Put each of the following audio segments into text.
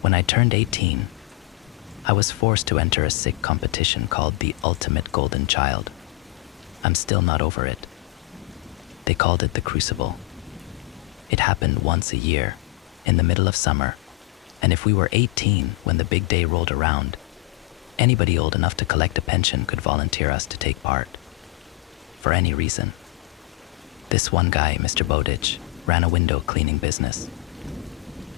When I turned 18, I was forced to enter a sick competition called the Ultimate Golden Child. I'm still not over it. They called it the Crucible. It happened once a year, in the middle of summer, and if we were 18 when the big day rolled around, anybody old enough to collect a pension could volunteer us to take part. For any reason. This one guy, Mr. Bowditch, ran a window cleaning business.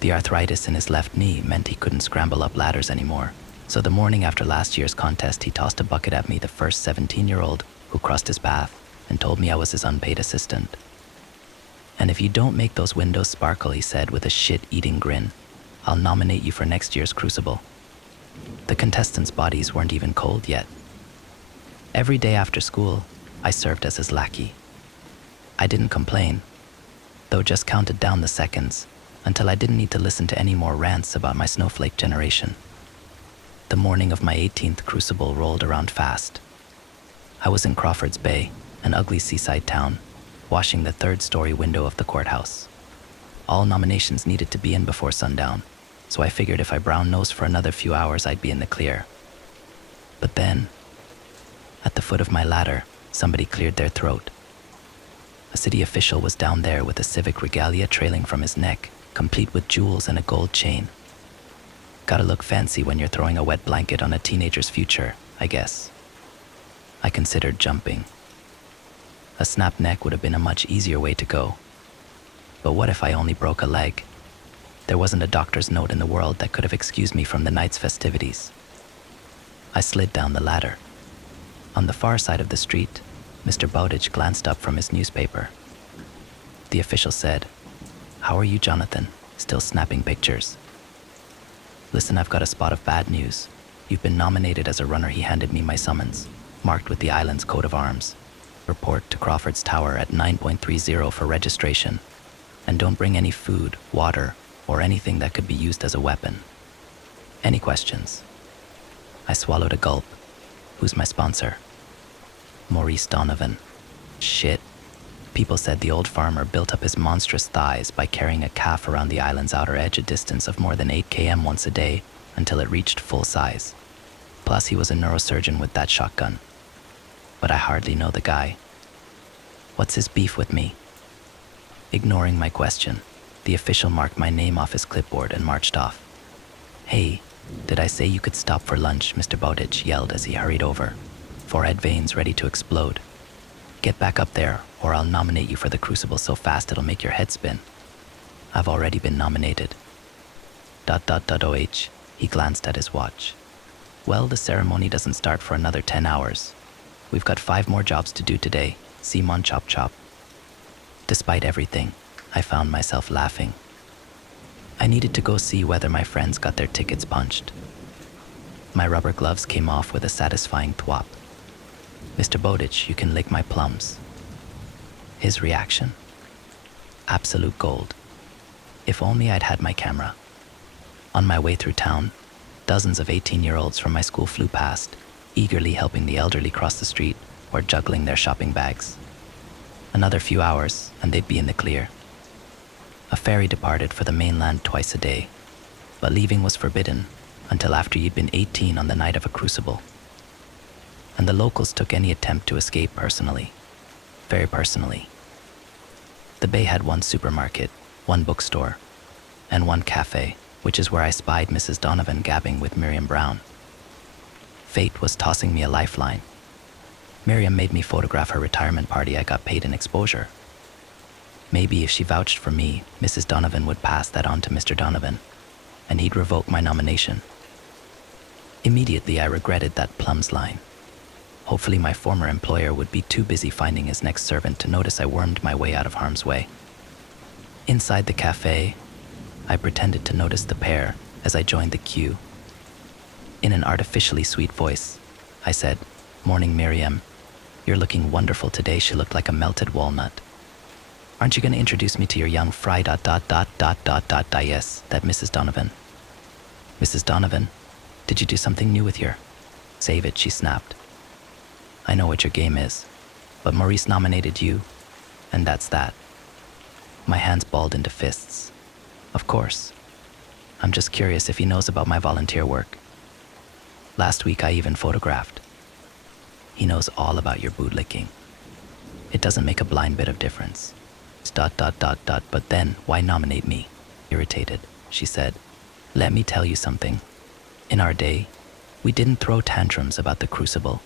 The arthritis in his left knee meant he couldn't scramble up ladders anymore, so the morning after last year's contest he tossed a bucket at me, the first 17-year-old who crossed his path, and told me I was his unpaid assistant. And if you don't make those windows sparkle, he said with a shit-eating grin, I'll nominate you for next year's Crucible. The contestants' bodies weren't even cold yet. Every day after school, I served as his lackey. I didn't complain, though just counted down the seconds until I didn't need to listen to any more rants about my snowflake generation. The morning of my 18th Crucible rolled around fast. I was in Crawford's Bay, an ugly seaside town, washing the third-story window of the courthouse. All nominations needed to be in before sundown, so I figured if I brown-nosed for another few hours, I'd be in the clear. But then, at the foot of my ladder, somebody cleared their throat. A city official was down there with a civic regalia trailing from his neck, complete with jewels and a gold chain. Gotta look fancy when you're throwing a wet blanket on a teenager's future, I guess. I considered jumping. A snapped neck would have been a much easier way to go. But what if I only broke a leg? There wasn't a doctor's note in the world that could have excused me from the night's festivities. I slid down the ladder. On the far side of the street, Mr. Bowditch glanced up from his newspaper. The official said, "How are you, Jonathan? Still snapping pictures?" "Listen, I've got a spot of bad news. You've been nominated as a runner." He handed me my summons, marked with the island's coat of arms. "Report to Crawford's Tower at 9:30 for registration. And don't bring any food, water, or anything that could be used as a weapon. Any questions?" I swallowed a gulp. "Who's my sponsor?" "Maurice Donovan." Shit. People said the old farmer built up his monstrous thighs by carrying a calf around the island's outer edge a distance of more than 8 km once a day until it reached full size. Plus, he was a neurosurgeon with that shotgun. But I hardly know the guy. What's his beef with me? Ignoring my question, the official marked my name off his clipboard and marched off. "Hey, did I say you could stop for lunch?" Mr. Bowditch yelled as he hurried over, forehead veins ready to explode. "Get back up there, or I'll nominate you for the Crucible so fast it'll make your head spin." "I've already been nominated." ... He glanced at his watch. "Well, the ceremony doesn't start for another 10 hours. We've got 5 more jobs to do today. Simon chop chop." Despite everything, I found myself laughing. I needed to go see whether my friends got their tickets punched. My rubber gloves came off with a satisfying thwop. "Mr. Bowditch, you can lick my plums." His reaction? Absolute gold. If only I'd had my camera. On my way through town, dozens of 18-year-olds from my school flew past, eagerly helping the elderly cross the street or juggling their shopping bags. Another few hours, and they'd be in the clear. A ferry departed for the mainland twice a day, but leaving was forbidden until after you'd been 18 on the night of a Crucible. And the locals took any attempt to escape personally. Very personally. The bay had one supermarket, one bookstore, and one cafe, which is where I spied Mrs. Donovan gabbing with Miriam Brown. Fate was tossing me a lifeline. Miriam made me photograph her retirement party. I got paid in exposure. Maybe if she vouched for me, Mrs. Donovan would pass that on to Mr. Donovan, and he'd revoke my nomination. Immediately, I regretted that plums line. Hopefully my former employer would be too busy finding his next servant to notice I wormed my way out of harm's way. Inside the cafe, I pretended to notice the pair as I joined the queue. In an artificially sweet voice, I said, "Morning, Miriam. You're looking wonderful today." She looked like a melted walnut. "Aren't you going to introduce me to your young fry ... Yes, that Mrs. Donovan." "Mrs. Donovan, did you do something new with your..." "Save it," she snapped. "I know what your game is, but Maurice nominated you, and that's that." My hands balled into fists. Of course. I'm just curious if he knows about my volunteer work. Last week I even photographed. He knows all about your bootlicking. It doesn't make a blind bit of difference. But then, why nominate me? Irritated, she said. Let me tell you something. In our day, we didn't throw tantrums about the crucible.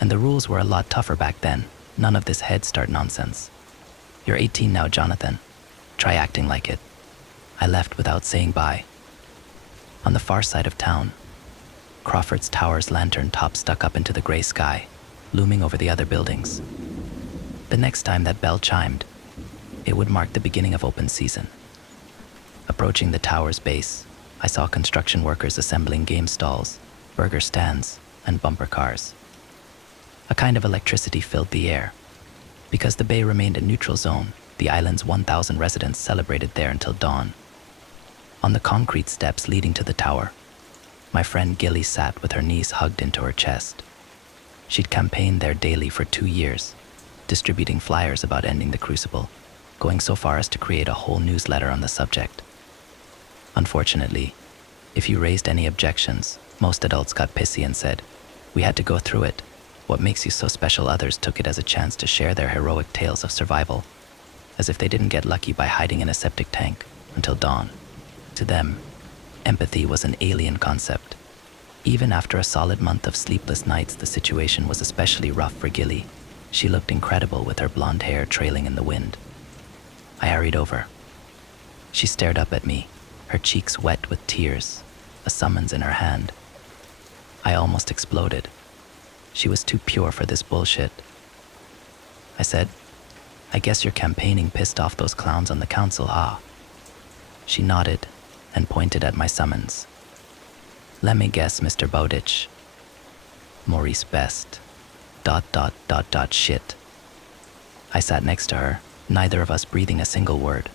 And the rules were a lot tougher back then. None of this Head Start nonsense. You're 18 now, Jonathan. Try acting like it. I left without saying bye. On the far side of town, Crawford's tower's lantern top stuck up into the gray sky, looming over the other buildings. The next time that bell chimed, it would mark the beginning of open season. Approaching the tower's base, I saw construction workers assembling game stalls, burger stands, and bumper cars. A kind of electricity filled the air. Because the bay remained a neutral zone, the island's 1,000 residents celebrated there until dawn. On the concrete steps leading to the tower, my friend Gilly sat with her knees hugged into her chest. She'd campaigned there daily for 2 years, distributing flyers about ending the crucible, going so far as to create a whole newsletter on the subject. Unfortunately, if you raised any objections, most adults got pissy and said, "We had to go through it. What makes you so special?" Others took it as a chance to share their heroic tales of survival, as if they didn't get lucky by hiding in a septic tank until dawn. To them, empathy was an alien concept. Even after a solid month of sleepless nights, the situation was especially rough for Gilly. She looked incredible with her blonde hair trailing in the wind. I hurried over. She stared up at me, her cheeks wet with tears, a summons in her hand. I almost exploded. She was too pure for this bullshit. I said, "I guess your campaigning pissed off those clowns on the council, huh?" She nodded and pointed at my summons. "Let me guess, Mr. Bowditch. Maurice Best. ... Shit." I sat next to her, neither of us breathing a single word.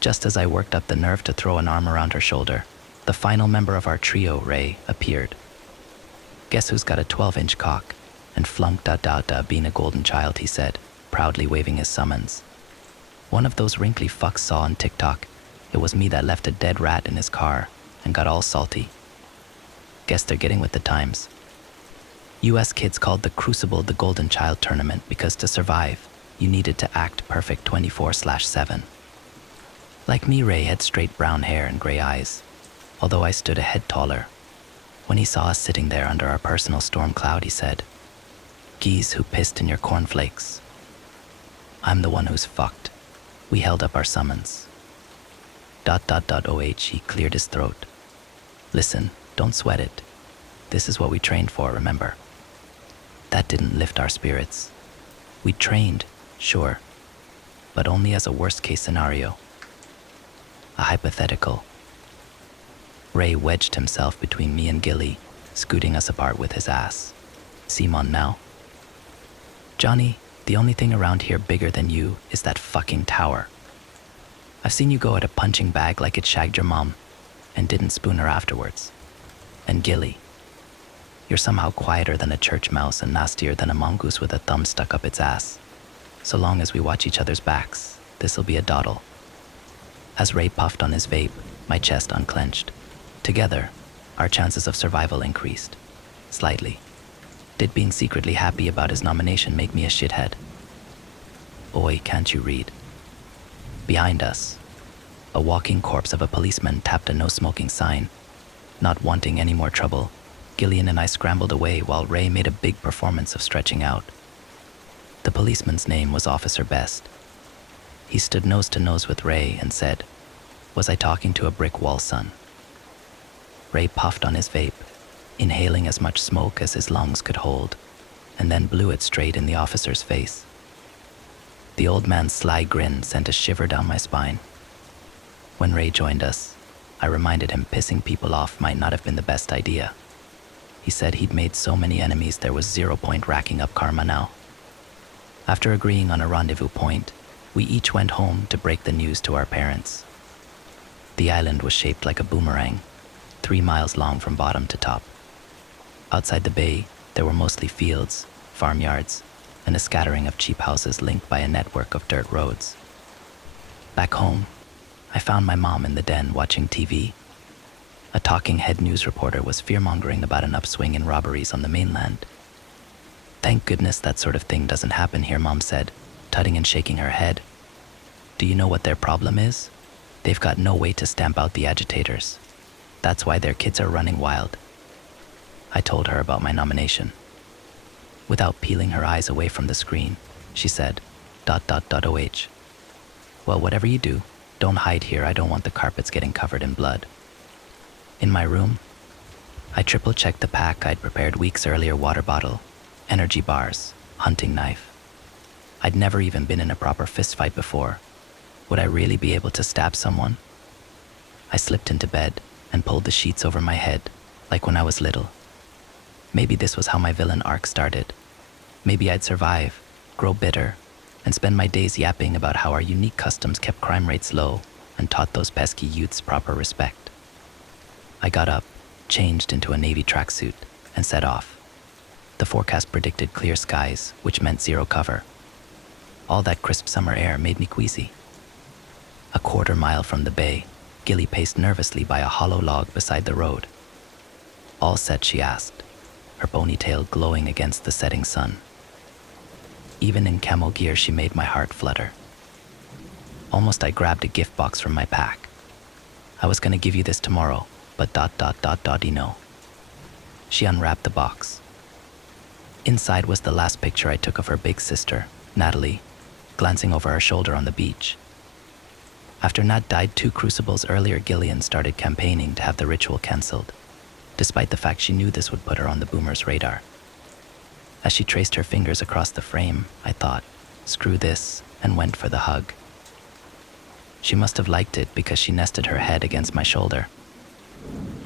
Just as I worked up the nerve to throw an arm around her shoulder, the final member of our trio, Ray, appeared. "Guess who's got a 12-inch cock and flunked ... being a golden child," he said, proudly waving his summons. One of those wrinkly fucks saw on TikTok, it was me that left a dead rat in his car and got all salty. Guess they're getting with the times. US kids called the Crucible the Golden Child Tournament because to survive, you needed to act perfect 24/7. Like me, Ray had straight brown hair and gray eyes, although I stood a head taller. When he saw us sitting there under our personal storm cloud, he said, "Geese who pissed in your cornflakes." I'm the one who's fucked. We held up our summons. ... He cleared his throat. "Listen, don't sweat it. This is what we trained for, remember?" That didn't lift our spirits. We trained, sure, but only as a worst-case scenario. A hypothetical. Ray wedged himself between me and Gilly, scooting us apart with his ass. "Simon now." "Johnny, the only thing around here bigger than you is that fucking tower. I've seen you go at a punching bag like it shagged your mom and didn't spoon her afterwards. And Gilly, you're somehow quieter than a church mouse and nastier than a mongoose with a thumb stuck up its ass. So long as we watch each other's backs, this'll be a dawdle." As Ray puffed on his vape, my chest unclenched. Together, our chances of survival increased. Slightly. Did being secretly happy about his nomination make me a shithead? "Oi, can't you read?" Behind us, a walking corpse of a policeman tapped a no-smoking sign. Not wanting any more trouble, Gillian and I scrambled away while Ray made a big performance of stretching out. The policeman's name was Officer Best. He stood nose to nose with Ray and said, "Was I talking to a brick wall, son?" Ray puffed on his vape, inhaling as much smoke as his lungs could hold, and then blew it straight in the officer's face. The old man's sly grin sent a shiver down my spine. When Ray joined us, I reminded him pissing people off might not have been the best idea. He said he'd made so many enemies there was 0 point racking up karma now. After agreeing on a rendezvous point, we each went home to break the news to our parents. The island was shaped like a boomerang, 3 miles long from bottom to top. Outside the bay, there were mostly fields, farmyards, and a scattering of cheap houses linked by a network of dirt roads. Back home, I found my mom in the den watching TV. A talking head news reporter was fearmongering about an upswing in robberies on the mainland. Thank goodness that sort of thing doesn't happen here, Mom said, tutting and shaking her head. Do you know what their problem is? They've got no way to stamp out the agitators. That's why their kids are running wild. I told her about my nomination. Without peeling her eyes away from the screen, she said, ... Well, whatever you do, don't hide here. I don't want the carpets getting covered in blood. In my room, I triple-checked the pack I'd prepared weeks earlier: water bottle, energy bars, hunting knife. I'd never even been in a proper fistfight before. Would I really be able to stab someone? I slipped into bed and pulled the sheets over my head, like when I was little. Maybe this was how my villain arc started. Maybe I'd survive, grow bitter, and spend my days yapping about how our unique customs kept crime rates low and taught those pesky youths proper respect. I got up, changed into a navy tracksuit, and set off. The forecast predicted clear skies, which meant zero cover. All that crisp summer air made me queasy. A quarter-mile from the bay, Gilly paced nervously by a hollow log beside the road. All set, she asked, her ponytail glowing against the setting sun. Even in camel gear, she made my heart flutter. Almost I grabbed a gift box from my pack. I was gonna give you this tomorrow, but ... you know. She unwrapped the box. Inside was the last picture I took of her big sister, Natalie, glancing over her shoulder on the beach. After Nat died 2 crucibles earlier, Gillian started campaigning to have the ritual cancelled, despite the fact she knew this would put her on the boomers' radar. As she traced her fingers across the frame, I thought, screw this, and went for the hug. She must have liked it because she nested her head against my shoulder.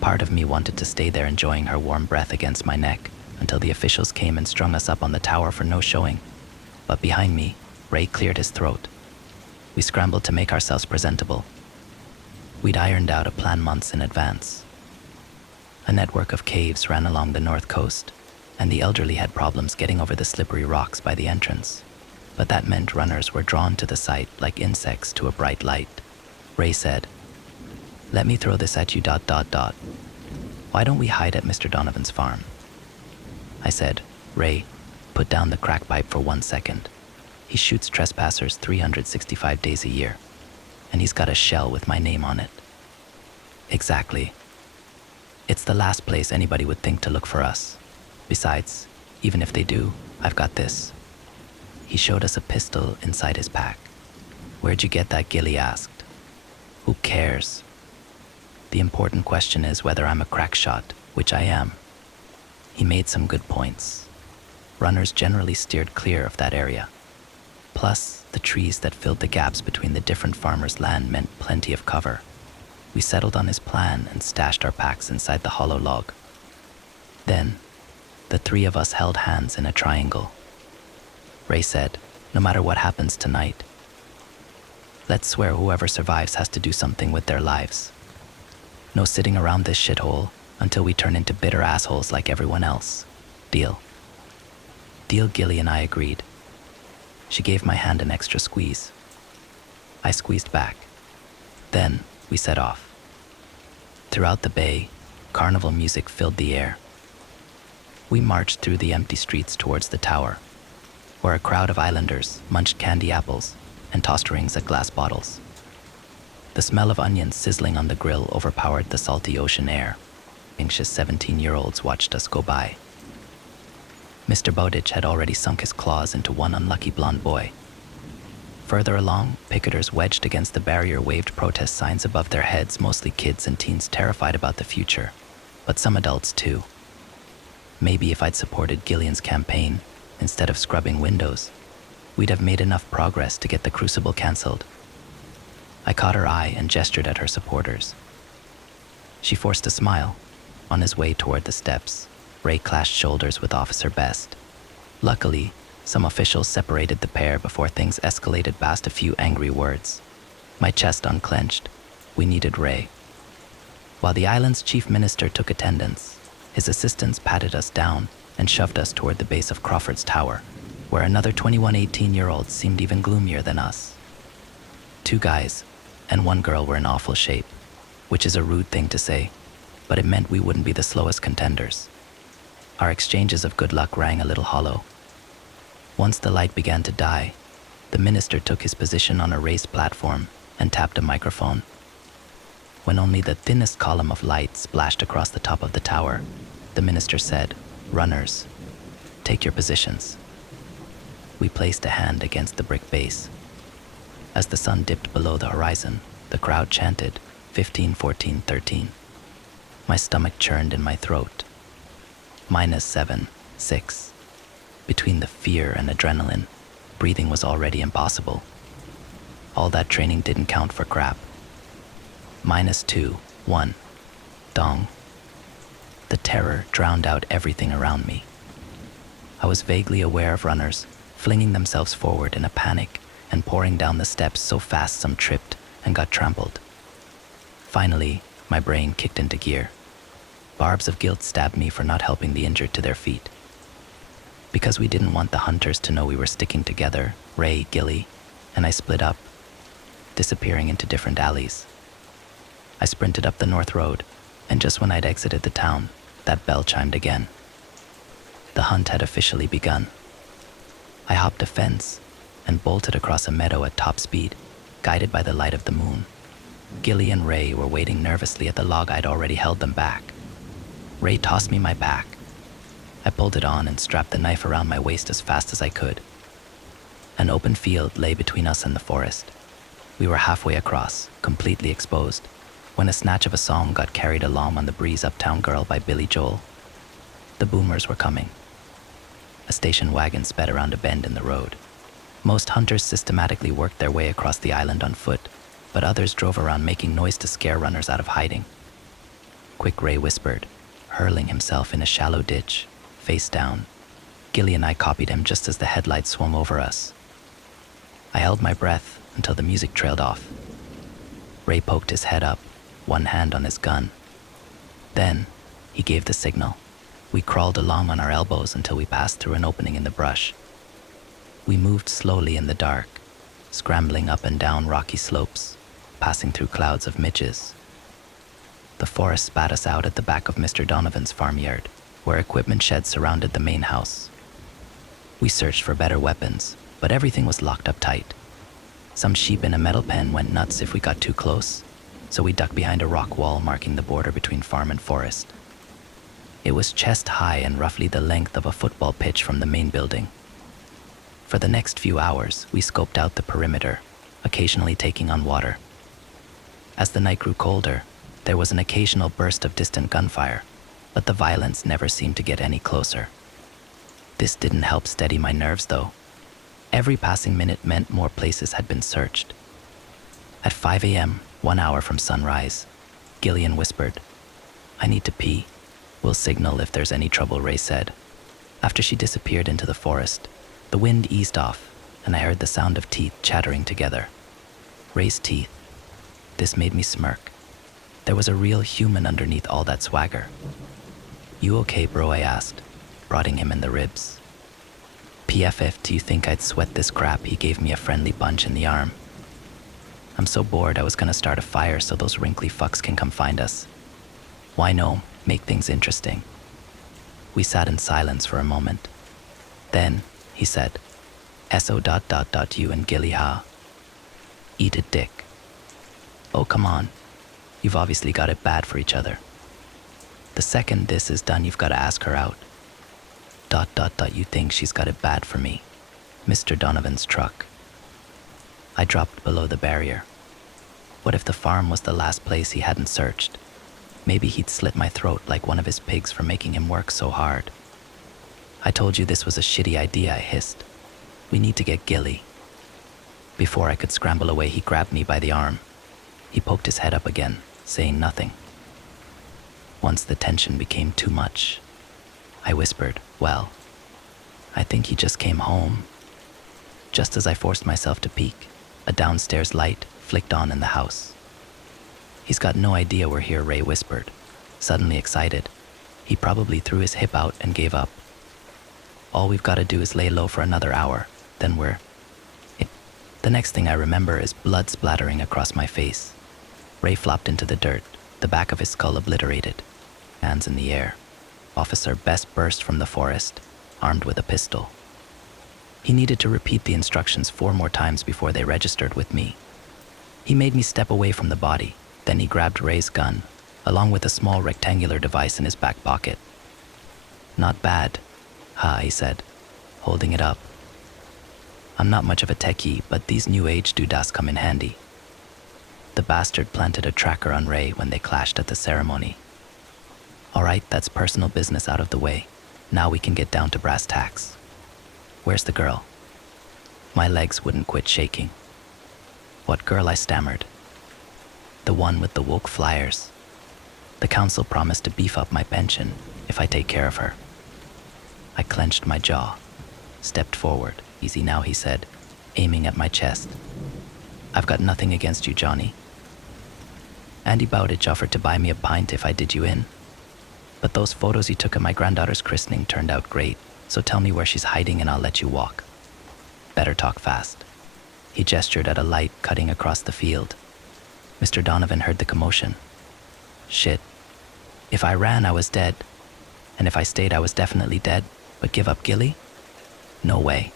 Part of me wanted to stay there enjoying her warm breath against my neck until the officials came and strung us up on the tower for no showing. But behind me, Ray cleared his throat. We scrambled to make ourselves presentable. We'd ironed out a plan months in advance. A network of caves ran along the north coast, and the elderly had problems getting over the slippery rocks by the entrance. But that meant runners were drawn to the site like insects to a bright light. Ray said, "Let me throw this at you ... Why don't we hide at Mr. Donovan's farm?" I said, "Ray, put down the crack pipe for 1 second. He shoots trespassers 365 days a year, and he's got a shell with my name on it." "Exactly. It's the last place anybody would think to look for us. Besides, even if they do, I've got this." He showed us a pistol inside his pack. "Where'd you get that?" Gilly asked. "Who cares? The important question is whether I'm a crack shot, which I am." He made some good points. Runners generally steered clear of that area. Plus, the trees that filled the gaps between the different farmers' land meant plenty of cover. We settled on his plan and stashed our packs inside the hollow log. Then, the 3 of us held hands in a triangle. Ray said, "No matter what happens tonight, let's swear whoever survives has to do something with their lives. No sitting around this shithole until we turn into bitter assholes like everyone else. Deal?" "Deal," Gilly and I agreed. She gave my hand an extra squeeze. I squeezed back. Then we set off. Throughout the bay, carnival music filled the air. We marched through the empty streets towards the tower, where a crowd of islanders munched candy apples and tossed rings at glass bottles. The smell of onions sizzling on the grill overpowered the salty ocean air. Anxious 17-year-olds watched us go by. Mr. Bowditch had already sunk his claws into one unlucky blonde boy. Further along, picketers wedged against the barrier waved protest signs above their heads, mostly kids and teens terrified about the future, but some adults too. Maybe if I'd supported Gillian's campaign, instead of scrubbing windows, we'd have made enough progress to get the crucible cancelled. I caught her eye and gestured at her supporters. She forced a smile. On his way toward the steps, Ray clashed shoulders with Officer Best. Luckily, some officials separated the pair before things escalated past a few angry words. My chest unclenched. We needed Ray. While the island's chief minister took attendance, his assistants patted us down and shoved us toward the base of Crawford's tower, where another 21 18-year-olds seemed even gloomier than us. 2 guys, and one girl were in awful shape, which is a rude thing to say, but it meant we wouldn't be the slowest contenders. Our exchanges of good luck rang a little hollow. Once the light began to die, the minister took his position on a raised platform and tapped a microphone. When only the thinnest column of light splashed across the top of the tower, the minister said, "Runners, take your positions." We placed a hand against the brick base. As the sun dipped below the horizon, the crowd chanted, 15, 14, 13. My stomach churned in my throat. -7, 6. Between the fear and adrenaline, breathing was already impossible. All that training didn't count for crap. -2, 1. Dong. The terror drowned out everything around me. I was vaguely aware of runners flinging themselves forward in a panic and pouring down the steps so fast some tripped and got trampled. Finally, my brain kicked into gear. Barbs of guilt stabbed me for not helping the injured to their feet. Because we didn't want the hunters to know we were sticking together, Ray, Gilly, and I split up, disappearing into different alleys. I sprinted up the north road, and just when I'd exited the town, that bell chimed again. The hunt had officially begun. I hopped a fence and bolted across a meadow at top speed, guided by the light of the moon. Gilly and Ray were waiting nervously at the log I'd already held them back. Ray tossed me my pack. I pulled it on and strapped the knife around my waist as fast as I could. An open field lay between us and the forest. We were halfway across, completely exposed, when a snatch of a song got carried along on the breeze, Uptown Girl by Billy Joel. The boomers were coming. A station wagon sped around a bend in the road. Most hunters systematically worked their way across the island on foot, but others drove around making noise to scare runners out of hiding. Quick, Ray whispered, hurling himself in a shallow ditch, face down. Gilly and I copied him just as the headlights swung over us. I held my breath until the music trailed off. Ray poked his head up, one hand on his gun. Then, he gave the signal. We crawled along on our elbows until we passed through an opening in the brush. We moved slowly in the dark, scrambling up and down rocky slopes, passing through clouds of midges. The forest spat us out at the back of Mr. Donovan's farmyard, where equipment sheds surrounded the main house. We searched for better weapons, but everything was locked up tight. Some sheep in a metal pen went nuts if we got too close, so we ducked behind a rock wall marking the border between farm and forest. It was chest high and roughly the length of a football pitch from the main building. For the next few hours, we scoped out the perimeter, occasionally taking on water. As the night grew colder, there was an occasional burst of distant gunfire, but the violence never seemed to get any closer. This didn't help steady my nerves, though. Every passing minute meant more places had been searched. At 5 a.m., 1 hour from sunrise, Gillian whispered, "I need to pee. We'll signal if there's any trouble," Ray said. After she disappeared into the forest, the wind eased off, and I heard the sound of teeth chattering together. Ray's teeth. This made me smirk. There was a real human underneath all that swagger. "You okay, bro?" I asked, prodding him in the ribs. "PFF, do you think I'd sweat this crap?" He gave me a friendly punch in the arm. "I'm so bored I was gonna start a fire so those wrinkly fucks can come find us. Why no? Make things interesting." We sat in silence for a moment. Then, he said, "You and Gilly, huh? Eat a dick. Oh, come on. You've obviously got it bad for each other. The second this is done, you've got to ask her out. You think she's got it bad for me?" Mr. Donovan's truck. I dropped below the barrier. What if the farm was the last place he hadn't searched? Maybe he'd slit my throat like one of his pigs for making him work so hard. "I told you this was a shitty idea," I hissed. "We need to get Gilly." Before I could scramble away, he grabbed me by the arm. He poked his head up again, saying nothing. Once the tension became too much, I whispered, "Well, I think he just came home." Just as I forced myself to peek, a downstairs light flicked on in the house. "He's got no idea we're here," Ray whispered, suddenly excited. "He probably threw his hip out and gave up. All we've got to do is lay low for another hour, then we're..." The next thing I remember is blood splattering across my face. Ray flopped into the dirt, the back of his skull obliterated, hands in the air. Officer Best burst from the forest, armed with a pistol. He needed to repeat the instructions 4 more times before they registered with me. He made me step away from the body, then he grabbed Ray's gun, along with a small rectangular device in his back pocket. "Not bad, he said, holding it up. "I'm not much of a techie, but these new age doodads come in handy." The bastard planted a tracker on Ray when they clashed at the ceremony. "All right, that's personal business out of the way. Now we can get down to brass tacks. Where's the girl?" My legs wouldn't quit shaking. "What girl?" I stammered. "The one with the woke flyers. The council promised to beef up my pension if I take care of her." I clenched my jaw, stepped forward. "Easy now," he said, aiming at my chest. "I've got nothing against you, Johnny. Andy Bowditch offered to buy me a pint if I did you in. But those photos you took at my granddaughter's christening turned out great, so tell me where she's hiding and I'll let you walk. Better talk fast." He gestured at a light cutting across the field. Mr. Donovan heard the commotion. Shit. If I ran, I was dead. And if I stayed, I was definitely dead. But give up Gilly? No way.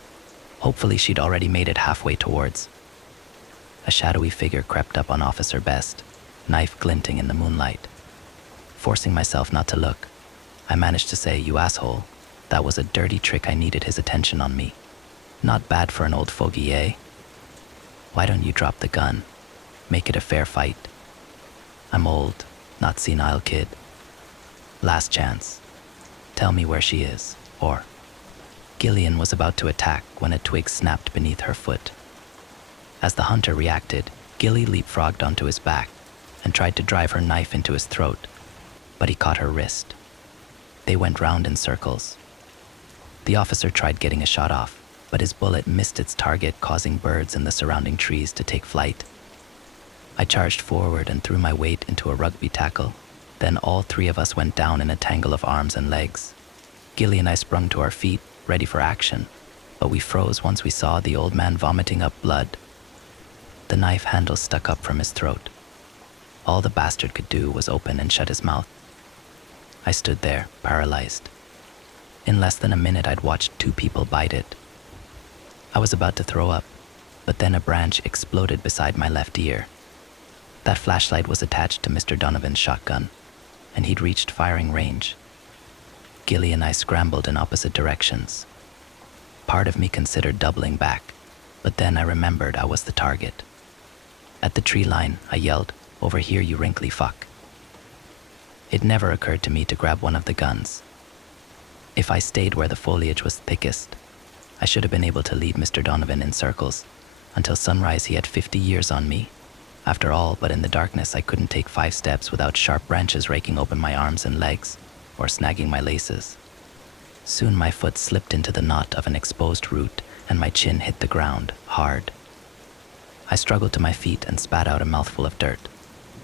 Hopefully she'd already made it halfway towards. A shadowy figure crept up on Officer Best, knife glinting in the moonlight. Forcing myself not to look, I managed to say, "You asshole. That was a dirty trick. I needed his attention on me. Not bad for an old fogey, eh? Why don't you drop the gun? Make it a fair fight. I'm old, not senile, kid. Last chance. Tell me where she is, or..." Gillian was about to attack when a twig snapped beneath her foot. As the hunter reacted, Gilly leapfrogged onto his back and tried to drive her knife into his throat, but he caught her wrist. They went round in circles. The officer tried getting a shot off, but his bullet missed its target, causing birds in the surrounding trees to take flight. I charged forward and threw my weight into a rugby tackle. Then all 3 of us went down in a tangle of arms and legs. Gilly and I sprung to our feet, ready for action, but we froze once we saw the old man vomiting up blood. The knife handle stuck up from his throat. All the bastard could do was open and shut his mouth. I stood there, paralyzed. In less than a minute, I'd watched 2 people bite it. I was about to throw up, but then a branch exploded beside my left ear. That flashlight was attached to Mr. Donovan's shotgun, and he'd reached firing range. Gilly and I scrambled in opposite directions. Part of me considered doubling back, but then I remembered I was the target. At the tree line, I yelled, "Over here, you wrinkly fuck." It never occurred to me to grab one of the guns. If I stayed where the foliage was thickest, I should have been able to lead Mr. Donovan in circles. Until sunrise, he had 50 years on me. After all, but in the darkness, I couldn't take 5 steps without sharp branches raking open my arms and legs, or snagging my laces. Soon my foot slipped into the knot of an exposed root, and my chin hit the ground, hard. I struggled to my feet and spat out a mouthful of dirt.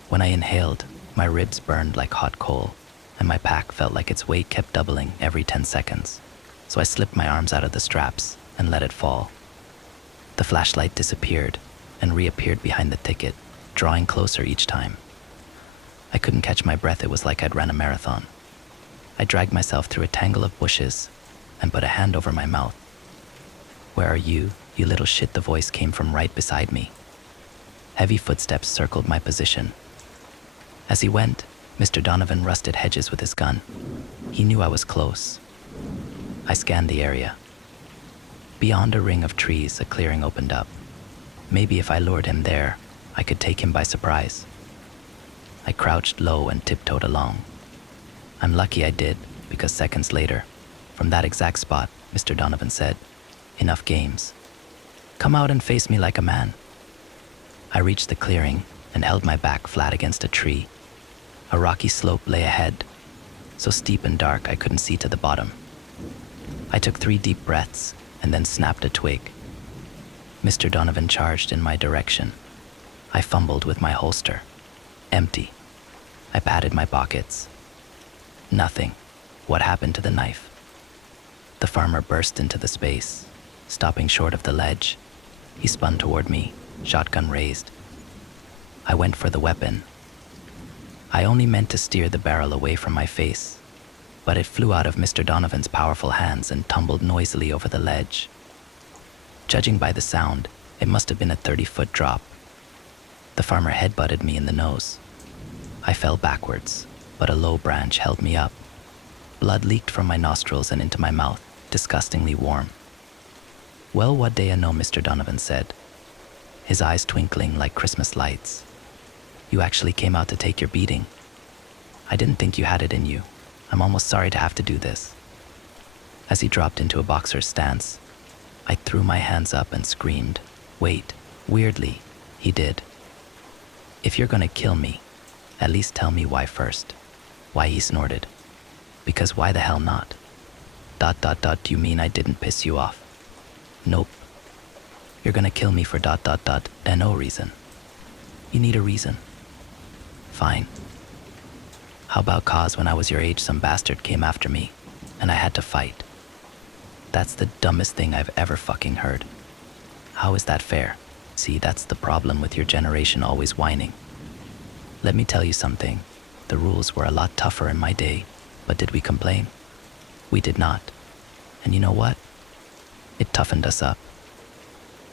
When I inhaled, my ribs burned like hot coal, and my pack felt like its weight kept doubling every 10 seconds. So I slipped my arms out of the straps and let it fall. The flashlight disappeared and reappeared behind the thicket, drawing closer each time. I couldn't catch my breath. It was like I'd ran a marathon. I dragged myself through a tangle of bushes and put a hand over my mouth. "Where are you, you little shit?" The voice came from right beside me. Heavy footsteps circled my position. As he went, Mr. Donovan rusted hedges with his gun. He knew I was close. I scanned the area. Beyond a ring of trees, a clearing opened up. Maybe if I lured him there, I could take him by surprise. I crouched low and tiptoed along. I'm lucky I did, because seconds later, from that exact spot, Mr. Donovan said, "Enough games. Come out and face me like a man." I reached the clearing and held my back flat against a tree. A rocky slope lay ahead, so steep and dark I couldn't see to the bottom. I took 3 deep breaths and then snapped a twig. Mr. Donovan charged in my direction. I fumbled with my holster. Empty. I patted my pockets. Nothing. What happened to the knife? The farmer burst into the space, stopping short of the ledge. He spun toward me, shotgun raised. I went for the weapon. I only meant to steer the barrel away from my face, but it flew out of Mr. Donovan's powerful hands and tumbled noisily over the ledge. Judging by the sound, it must have been a 30-foot drop. The farmer headbutted me in the nose. I fell backwards, but a low branch held me up. Blood leaked from my nostrils and into my mouth, disgustingly warm. "Well, what day I know," Mr. Donovan said, his eyes twinkling like Christmas lights. "You actually came out to take your beating. I didn't think you had it in you. I'm almost sorry to have to do this." As he dropped into a boxer's stance, I threw my hands up and screamed, "Wait." Weirdly, he did. "If you're gonna kill me, at least tell me why first." "Why?" he snorted. "Because why the hell not? ... Do you mean I didn't piss you off?" "Nope. You're gonna kill me for ... and no reason. You need a reason. Fine. How about cause when I was your age some bastard came after me and I had to fight? That's the dumbest thing I've ever fucking heard. How is that fair? See, that's the problem with your generation always whining. Let me tell you something. The rules were a lot tougher in my day, but did we complain? We did not. And you know what? It toughened us up.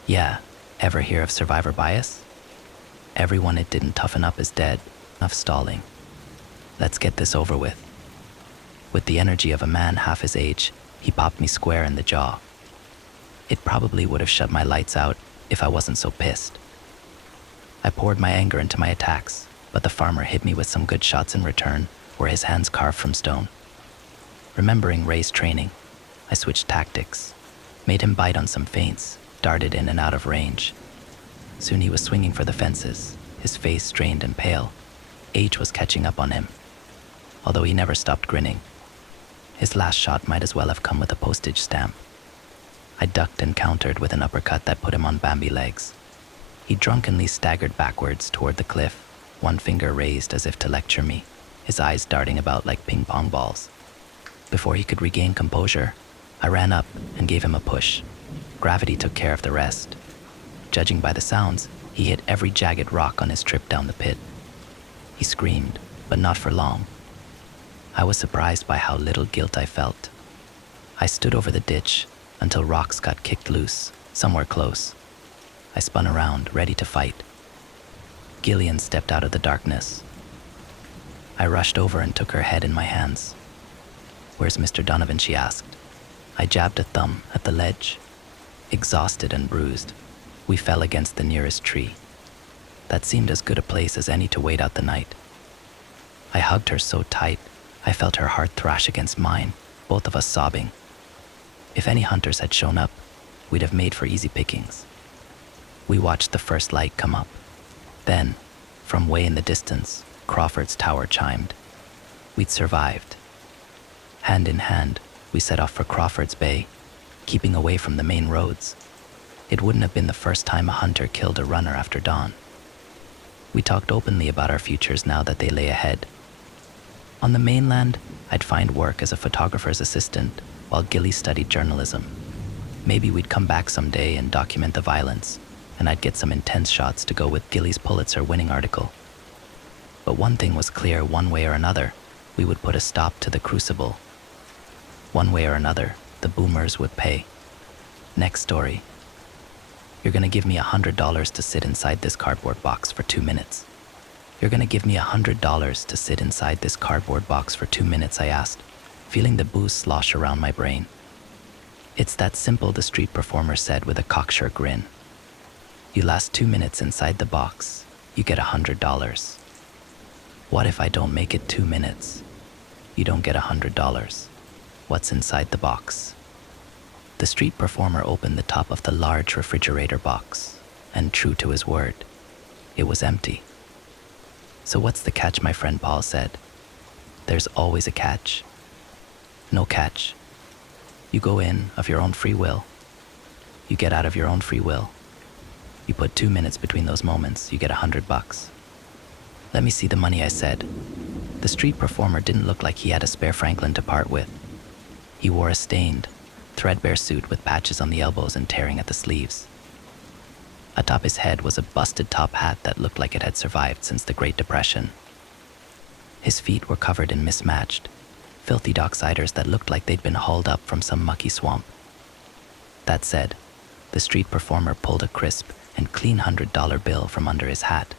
Yeah, ever hear of survivor bias? Everyone it didn't toughen up is dead. Enough stalling. Let's get this over with." With the energy of a man half his age, he popped me square in the jaw. It probably would have shut my lights out if I wasn't so pissed. I poured my anger into my attacks, but the farmer hit me with some good shots in return, were his hands carved from stone. Remembering Ray's training, I switched tactics, made him bite on some feints, darted in and out of range. Soon he was swinging for the fences, his face strained and pale. Age was catching up on him, although he never stopped grinning. His last shot might as well have come with a postage stamp. I ducked and countered with an uppercut that put him on Bambi legs. He drunkenly staggered backwards toward the cliff, one finger raised as if to lecture me, his eyes darting about like ping-pong balls. Before he could regain composure, I ran up and gave him a push. Gravity took care of the rest. Judging by the sounds, he hit every jagged rock on his trip down the pit. He screamed, but not for long. I was surprised by how little guilt I felt. I stood over the ditch until rocks got kicked loose, somewhere close. I spun around, ready to fight. Gillian stepped out of the darkness. I rushed over and took her head in my hands. "Where's Mr. Donovan?" she asked. I jabbed a thumb at the ledge. Exhausted and bruised, we fell against the nearest tree. That seemed as good a place as any to wait out the night. I hugged her so tight, I felt her heart thrash against mine, both of us sobbing. If any hunters had shown up, we'd have made for easy pickings. We watched the first light come up. Then, from way in the distance, Crawford's tower chimed. We'd survived. Hand in hand, we set off for Crawford's Bay, keeping away from the main roads. It wouldn't have been the first time a hunter killed a runner after dawn. We talked openly about our futures now that they lay ahead. On the mainland, I'd find work as a photographer's assistant while Gilly studied journalism. Maybe we'd come back someday and document the violence, and I'd get some intense shots to go with Gilly's Pulitzer-winning article. But one thing was clear, one way or another, we would put a stop to the crucible. One way or another, the boomers would pay. Next story. You're gonna give me $100 to sit inside this cardboard box for 2 minutes. You're gonna give me $100 to sit inside this cardboard box for 2 minutes, I asked, feeling the booze slosh around my brain. It's that simple, the street performer said with a cocksure grin. You last 2 minutes inside the box, you get $100. What if I don't make it 2 minutes? You don't get $100. What's inside the box? The street performer opened the top of the large refrigerator box, and true to his word, it was empty. So what's the catch, my friend Paul said. There's always a catch. No catch. You go in of your own free will. You get out of your own free will. You put 2 minutes between those moments, you get $100. Let me see the money, I said. The street performer didn't look like he had a spare franklin to part with. He wore a stained, threadbare suit with patches on the elbows and tearing at the sleeves. Atop his head was a busted top hat that looked like it had survived since the Great Depression. His feet were covered in mismatched, filthy docksiders that looked like they'd been hauled up from some mucky swamp. That said, the street performer pulled a crisp and clean $100 bill from under his hat.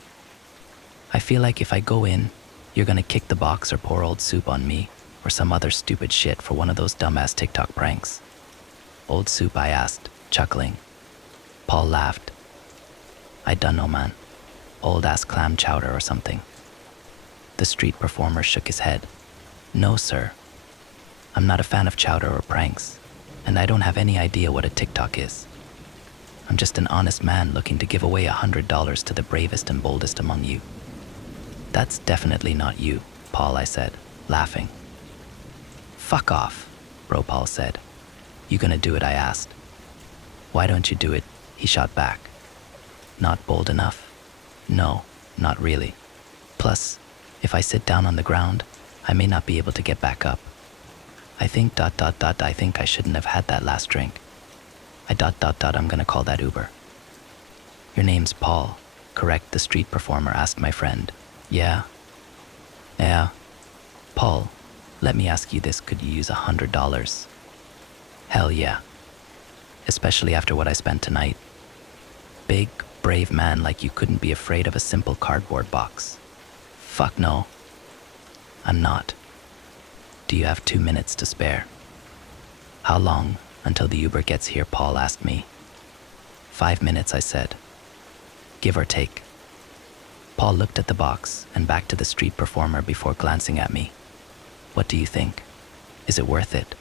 I feel like if I go in, you're gonna kick the box or pour old soup on me, or some other stupid shit for one of those dumbass TikTok pranks. Old soup, I asked, chuckling. Paul laughed. I dunno, man. Old ass clam chowder or something. The street performer shook his head. No, sir. I'm not a fan of chowder or pranks, and I don't have any idea what a TikTok is. I'm just an honest man looking to give away $100 to the bravest and boldest among you. That's definitely not you, Paul, I said, laughing. Fuck off, bro, Paul said. You gonna do it, I asked. Why don't you do it? He shot back. Not bold enough? No, not really. Plus, if I sit down on the ground, I may not be able to get back up. I think I think I shouldn't have had that last drink. I'm gonna call that Uber. Your name's Paul, correct? The street performer asked my friend. Yeah. Paul, let me ask you this, could you use $100? Hell yeah. Especially after what I spent tonight. Big, brave man like you couldn't be afraid of a simple cardboard box. Fuck no. I'm not. Do you have 2 minutes to spare? How long until the Uber gets here, Paul asked me. 5 minutes, I said. Give or take. Paul looked at the box and back to the street performer before glancing at me. What do you think? Is it worth it?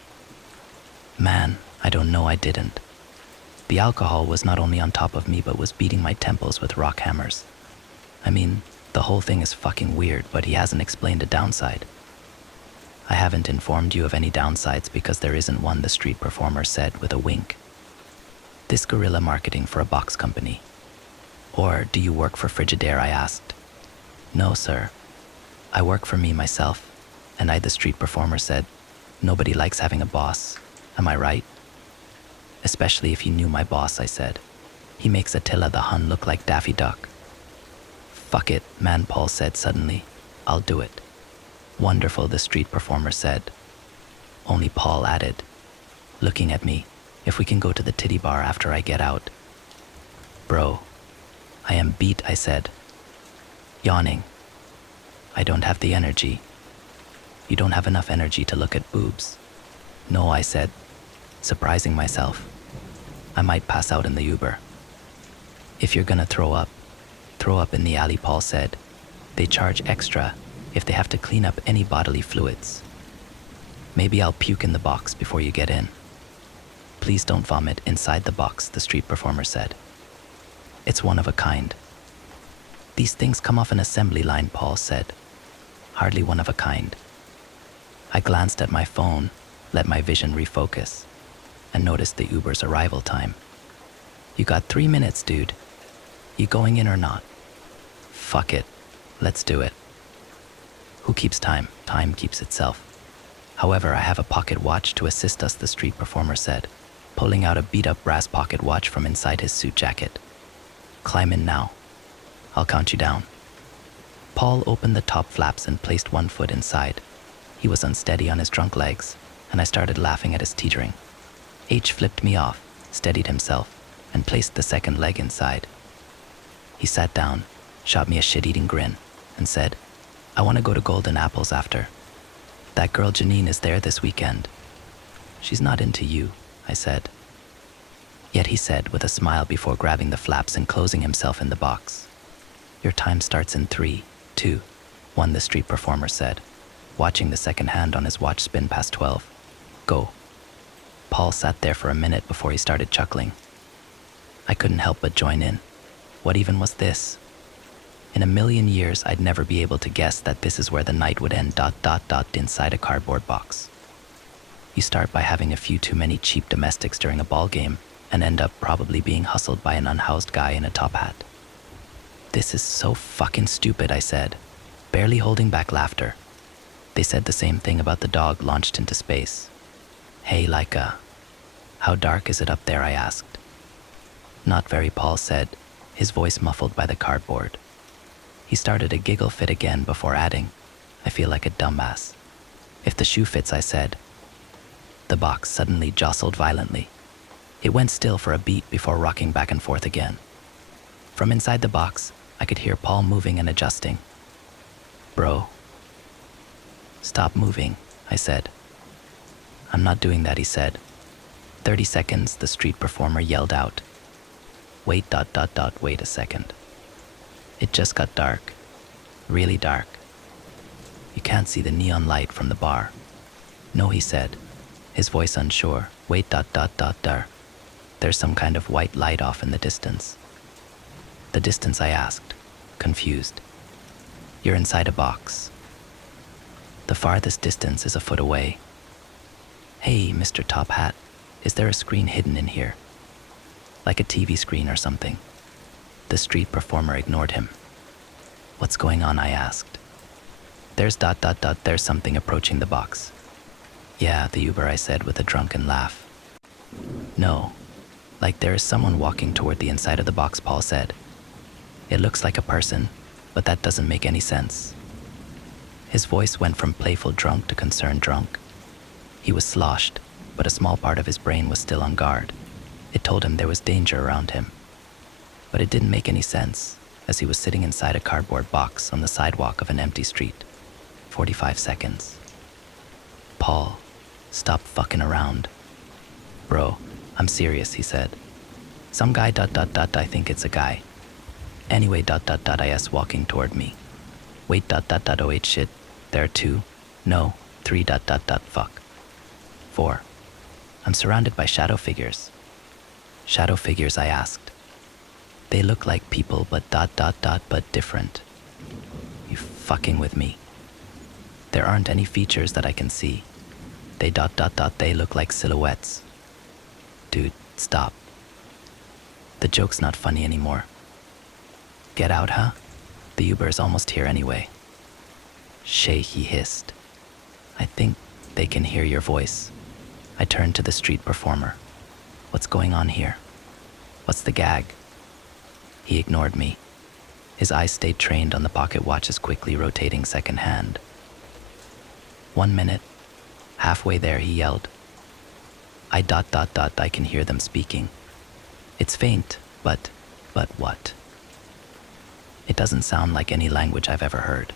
Man, I don't know, I didn't. The alcohol was not only on top of me but was beating my temples with rock hammers. I mean, the whole thing is fucking weird, but he hasn't explained a downside. I haven't informed you of any downsides because there isn't one, the street performer said with a wink. This guerrilla marketing for a box company. Or do you work for Frigidaire, I asked. No, sir. I work for me myself, and the street performer said, nobody likes having a boss. Am I right? Especially if you knew my boss, I said. He makes Attila the Hun look like Daffy Duck. Fuck it, man, Paul said suddenly. I'll do it. Wonderful, the street performer said. Only Paul added, looking at me, if we can go to the titty bar after I get out. Bro, I am beat, I said, yawning. I don't have the energy. You don't have enough energy to look at boobs. No, I said, surprising myself. I might pass out in the Uber. If you're gonna throw up in the alley, Paul said. They charge extra if they have to clean up any bodily fluids. Maybe I'll puke in the box before you get in. Please don't vomit inside the box, the street performer said. It's one of a kind. These things come off an assembly line, Paul said. Hardly one of a kind. I glanced at my phone, let my vision refocus, and noticed the Uber's arrival time. You got 3 minutes, dude. You going in or not? Fuck it. Let's do it. Who keeps time? Time keeps itself. However, I have a pocket watch to assist us, the street performer said, pulling out a beat-up brass pocket watch from inside his suit jacket. Climb in now. I'll count you down. Paul opened the top flaps and placed one foot inside. He was unsteady on his drunk legs, and I started laughing at his teetering. H flipped me off, steadied himself, and placed the second leg inside. He sat down, shot me a shit-eating grin, and said, I want to go to Golden Apples after. That girl Janine is there this weekend. She's not into you, I said. Yet he said with a smile before grabbing the flaps and closing himself in the box. Your time starts in 3, 2, 1, the street performer said, watching the second hand on his watch spin past 12. Go. Paul sat there for a minute before he started chuckling. I couldn't help but join in. What even was this? In a million years, I'd never be able to guess that this is where the night would end ... inside a cardboard box. You start by having a few too many cheap domestics during a ball game and end up probably being hustled by an unhoused guy in a top hat. This is so fucking stupid, I said, barely holding back laughter. They said the same thing about the dog launched into space. Hey, Laika, how dark is it up there, I asked. Not very, Paul said. his voice muffled by the cardboard. He started a giggle fit again before adding, I feel like a dumbass. If the shoe fits, I said. The box suddenly jostled violently. It went still for a beat before rocking back and forth again. From inside the box, I could hear Paul moving and adjusting. Bro. Stop moving, I said. I'm not doing that, he said. 30 seconds, the street performer yelled out. Wait, wait a second. It just got dark. Really dark. You can't see the neon light from the bar. No, he said, his voice unsure. Wait, there. There's some kind of white light off in the distance. The distance, I asked, confused. You're inside a box. The farthest distance is a foot away. Hey, Mr. Top Hat, is there a screen hidden in here? Like a TV screen or something? The street performer ignored him. What's going on, I asked. There's something approaching the box. Yeah, the Uber, I said with a drunken laugh. No, like there is someone walking toward the inside of the box, Paul said. It looks like a person, but that doesn't make any sense. His voice went from playful drunk to concerned drunk. He was sloshed, but a small part of his brain was still on guard. It told him there was danger around him. But it didn't make any sense, as he was sitting inside a cardboard box on the sidewalk of an empty street. 45 seconds. Paul, stop fucking around. Bro, I'm serious, he said. Some guy ... I think it's a guy. Anyway ... IS walking toward me. Wait ... oh wait shit. There are 2. No, 3 ... fuck. 4. I'm surrounded by shadow figures. Shadow figures, I asked. They look like people but ... but different. You fucking with me? There aren't any features that I can see. They ... they look like silhouettes. Dude, stop. The joke's not funny anymore. Get out, huh? The Uber's almost here anyway. Shay, he hissed. I think they can hear your voice. I turned to the street performer. What's going on here? What's the gag? He ignored me. His eyes stayed trained on the pocket watch's quickly rotating second hand. 1 minute. Halfway there, he yelled. I ... I can hear them speaking. It's faint, but what? It doesn't sound like any language I've ever heard.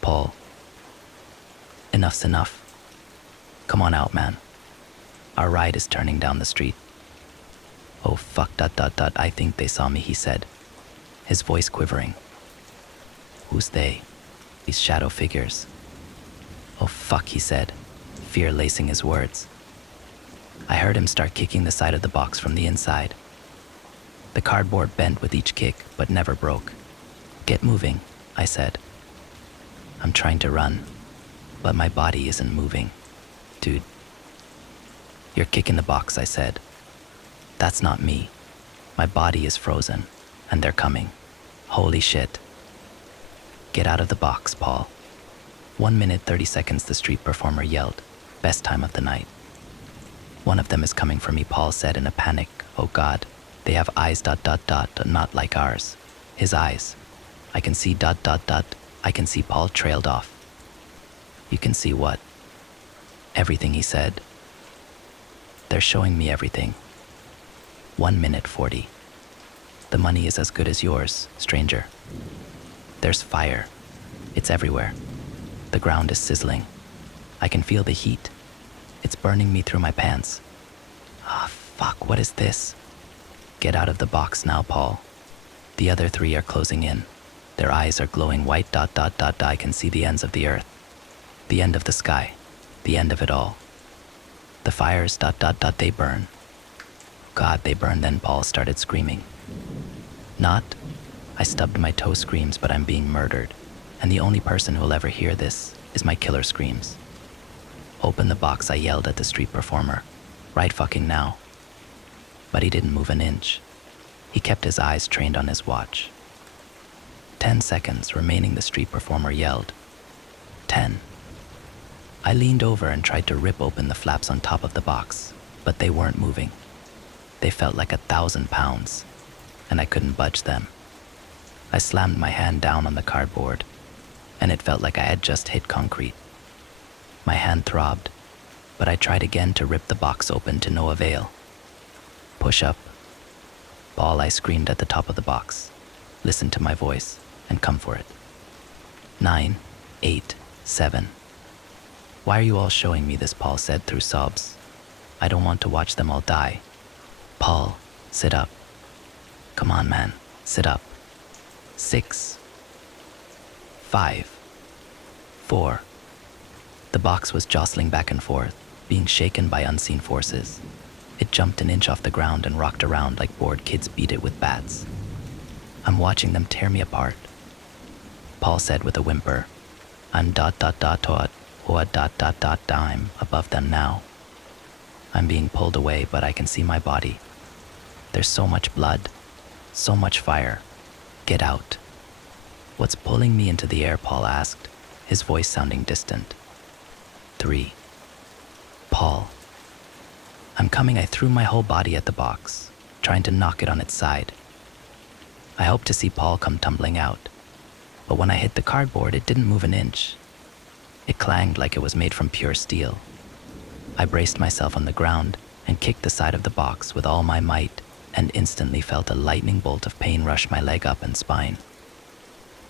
Paul. Enough's enough. Come on out, man. Our ride is turning down the street. Oh fuck ... I think they saw me, he said, his voice quivering. Who's they? These shadow figures. Oh fuck, he said, fear lacing his words. I heard him start kicking the side of the box from the inside. The cardboard bent with each kick, but never broke. Get moving, I said. I'm trying to run, but my body isn't moving. Dude. You're kicking the box, I said. That's not me. My body is frozen, and they're coming. Holy shit. Get out of the box, Paul. 1 minute 30 seconds, the street performer yelled. Best time of the night. One of them is coming for me, Paul said in a panic. Oh God, they have eyes ... not like ours. His eyes. I can see ... I can see. Paul trailed off. You can see what? Everything, he said. They're showing me everything. 1 minute 40. The money is as good as yours, stranger. There's fire. It's everywhere. The ground is sizzling. I can feel the heat. It's burning me through my pants. Ah, fuck, what is this? Get out of the box now, Paul. The other 3 are closing in. Their eyes are glowing white ... I can see the ends of the earth. The end of the sky. The end of it all. The fires ... they burn. God, they burn. Then Paul started screaming. Not. I stubbed my toe screams, but I'm being murdered. And the only person who'll ever hear this is my killer screams. Open the box, I yelled at the street performer. Right fucking now. But he didn't move an inch. He kept his eyes trained on his watch. 10 seconds remaining, the street performer yelled. 10. I leaned over and tried to rip open the flaps on top of the box, but they weren't moving. They felt like 1,000 pounds. and I couldn't budge them. I slammed my hand down on the cardboard, and it felt like I had just hit concrete. My hand throbbed, but I tried again to rip the box open to no avail. Push up. Paul, I screamed at the top of the box. Listen to my voice and come for it. 9, 8, 7. Why are you all showing me this? Paul said through sobs. I don't want to watch them all die. Paul, sit up. Come on, man, sit up. 6, 5, 4. The box was jostling back and forth, being shaken by unseen forces. It jumped an inch off the ground and rocked around like bored kids beat it with bats. I'm watching them tear me apart. Paul said with a whimper, I'm ... I'm above them now. I'm being pulled away, but I can see my body. There's so much blood, so much fire. Get out. What's pulling me into the air? Paul asked, his voice sounding distant. 3. Paul. I'm coming. I threw my whole body at the box, trying to knock it on its side. I hoped to see Paul come tumbling out, but when I hit the cardboard, it didn't move an inch. It clanged like it was made from pure steel. I braced myself on the ground and kicked the side of the box with all my might, and instantly felt a lightning bolt of pain rush my leg up and spine.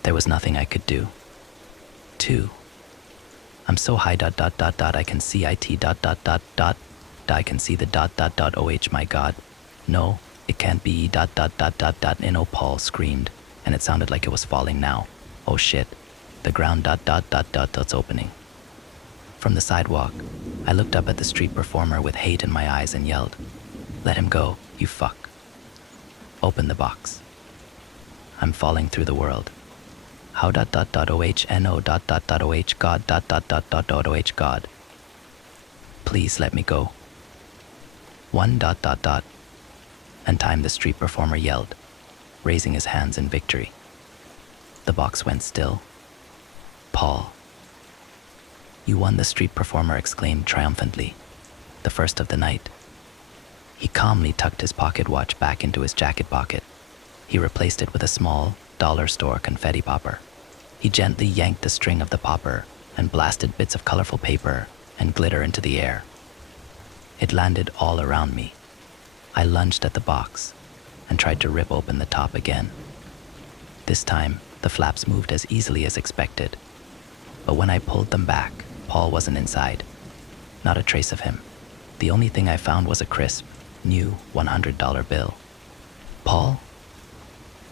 There was nothing I could do. 2. I'm so high ... I can see it ... I can see the ... oh my god. No, it can't be ... No, Paul screamed, and it sounded like it was falling now. Oh shit, the ground ... It's opening. From the sidewalk, I looked up at the street performer with hate in my eyes and yelled, let him go, you fuck. Open the box. I'm falling through the world. How ... oh no ... god ... oh god. Please let me go. 1 ... And time, the street performer yelled, raising his hands in victory. The box went still. Paul. You won, the street performer exclaimed triumphantly, the first of the night. He calmly tucked his pocket watch back into his jacket pocket. He replaced it with a small, dollar store confetti popper. He gently yanked the string of the popper and blasted bits of colorful paper and glitter into the air. It landed all around me. I lunged at the box and tried to rip open the top again. This time, the flaps moved as easily as expected. But when I pulled them back, Paul wasn't inside. Not a trace of him. The only thing I found was a crisp, new $100 bill. Paul?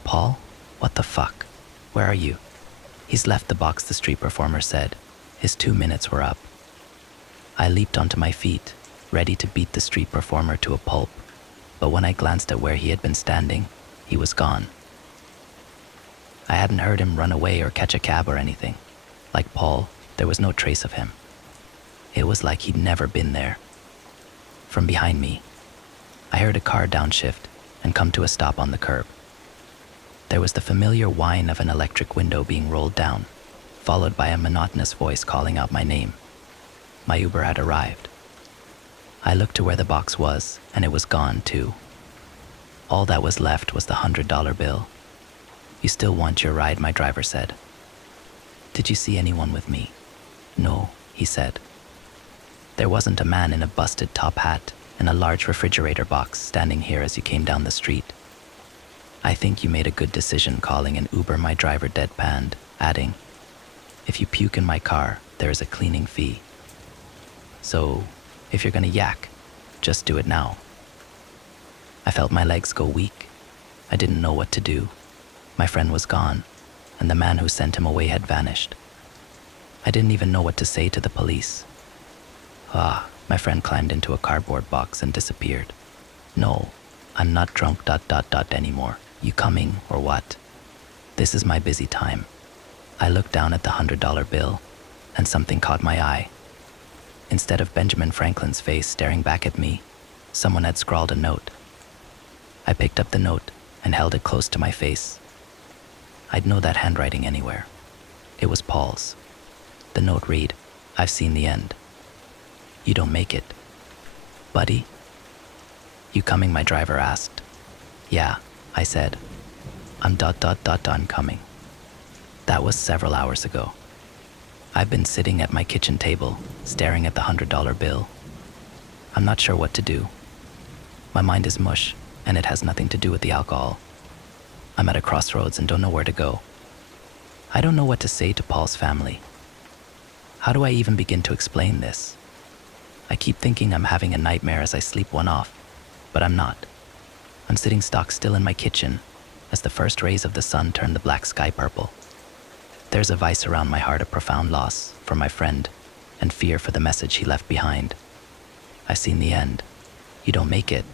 Paul? What the fuck? Where are you? He's left the box, the street performer said. His 2 minutes were up. I leaped onto my feet, ready to beat the street performer to a pulp. But when I glanced at where he had been standing, he was gone. I hadn't heard him run away or catch a cab or anything. Like Paul, there was no trace of him. It was like he'd never been there. From behind me, I heard a car downshift and come to a stop on the curb. There was the familiar whine of an electric window being rolled down, followed by a monotonous voice calling out my name. My Uber had arrived. I looked to where the box was, and it was gone too. All that was left was the $100 bill. You still want your ride, my driver said. Did you see anyone with me? No, he said. There wasn't a man in a busted top hat and a large refrigerator box standing here as you came down the street. I think you made a good decision calling an Uber, my driver deadpanned, adding, if you puke in my car, there is a cleaning fee. So, if you're gonna yak, just do it now. I felt my legs go weak. I didn't know what to do. My friend was gone, and the man who sent him away had vanished. I didn't even know what to say to the police. My friend climbed into a cardboard box and disappeared. No, I'm not drunk ... anymore. You coming or what? This is my busy time. I looked down at the $100 bill, and something caught my eye. Instead of Benjamin Franklin's face staring back at me, someone had scrawled a note. I picked up the note and held it close to my face. I'd know that handwriting anywhere. It was Paul's. The note read, I've seen the end. You don't make it. Buddy? You coming, my driver asked. Yeah, I said. I'm coming. That was several hours ago. I've been sitting at my kitchen table, staring at the $100 bill. I'm not sure what to do. My mind is mush, and it has nothing to do with the alcohol. I'm at a crossroads and don't know where to go. I don't know what to say to Paul's family. How do I even begin to explain this? I keep thinking I'm having a nightmare as I sleep one off, but I'm not. I'm sitting stock still in my kitchen as the first rays of the sun turn the black sky purple. There's a vice around my heart of profound loss for my friend and fear for the message he left behind. I've seen the end. You don't make it.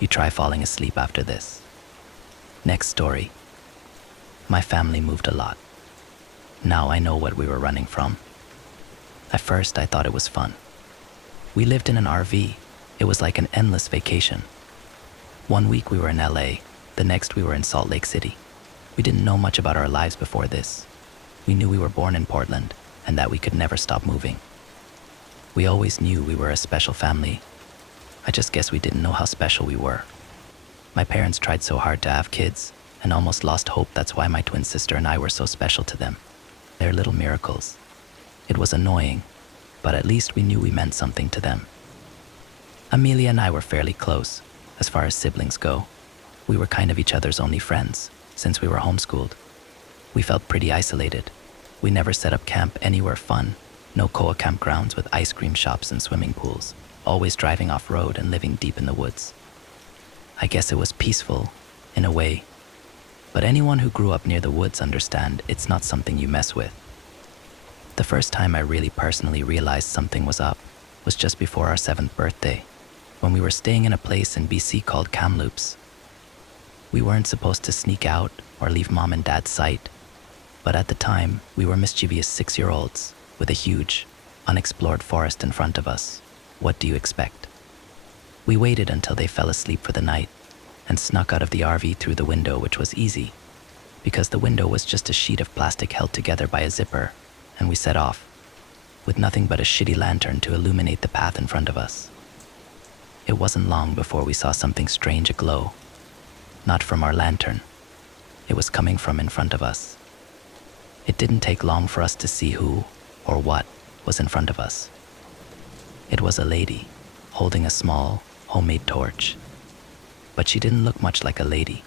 You try falling asleep after this. Next story. My family moved a lot. Now I know what we were running from. At first, I thought it was fun. We lived in an RV. It was like an endless vacation. One week we were in LA, the next we were in Salt Lake City. We didn't know much about our lives before this. We knew we were born in Portland and that we could never stop moving. We always knew we were a special family. I just guess we didn't know how special we were. My parents tried so hard to have kids and almost lost hope. That's why my twin sister and I were so special to them. They're little miracles. It was annoying, but at least we knew we meant something to them. Amelia and I were fairly close, as far as siblings go. We were kind of each other's only friends, since we were homeschooled. We felt pretty isolated. We never set up camp anywhere fun, no Koa campgrounds with ice cream shops and swimming pools, always driving off-road and living deep in the woods. I guess it was peaceful, in a way, but anyone who grew up near the woods understand it's not something you mess with. The first time I really personally realized something was up was just before our 7th birthday, when we were staying in a place in BC called Kamloops. We weren't supposed to sneak out or leave Mom and Dad's sight, but at the time, we were mischievous 6-year-olds with a huge, unexplored forest in front of us. What do you expect? We waited until they fell asleep for the night and snuck out of the RV through the window, which was easy, because the window was just a sheet of plastic held together by a zipper, and we set off, with nothing but a shitty lantern to illuminate the path in front of us. It wasn't long before we saw something strange aglow. Not from our lantern. It was coming from in front of us. It didn't take long for us to see who or what was in front of us. It was a lady, holding a small, homemade torch. But she didn't look much like a lady.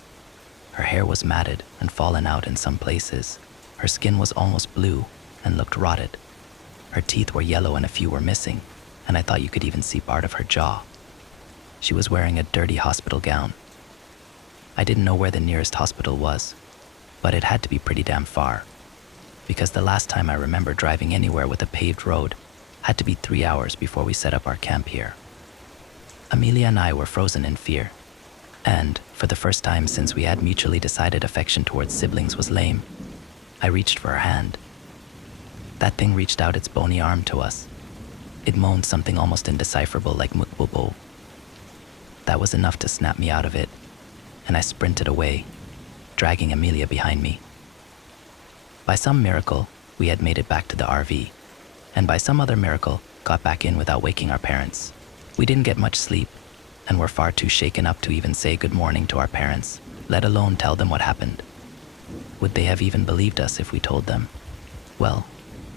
Her hair was matted and fallen out in some places. Her skin was almost blue and looked rotted. Her teeth were yellow and a few were missing, and I thought you could even see part of her jaw. She was wearing a dirty hospital gown. I didn't know where the nearest hospital was, but it had to be pretty damn far, because the last time I remember driving anywhere with a paved road had to be 3 hours before we set up our camp here. Amelia and I were frozen in fear, and for the first time since we had mutually decided affection towards siblings was lame, I reached for her hand. That thing reached out its bony arm to us. It moaned something almost indecipherable like mukbubo. That was enough to snap me out of it, and I sprinted away, dragging Amelia behind me. By some miracle, we had made it back to the RV, and by some other miracle, got back in without waking our parents. We didn't get much sleep, and were far too shaken up to even say good morning to our parents, let alone tell them what happened. Would they have even believed us if we told them? Well,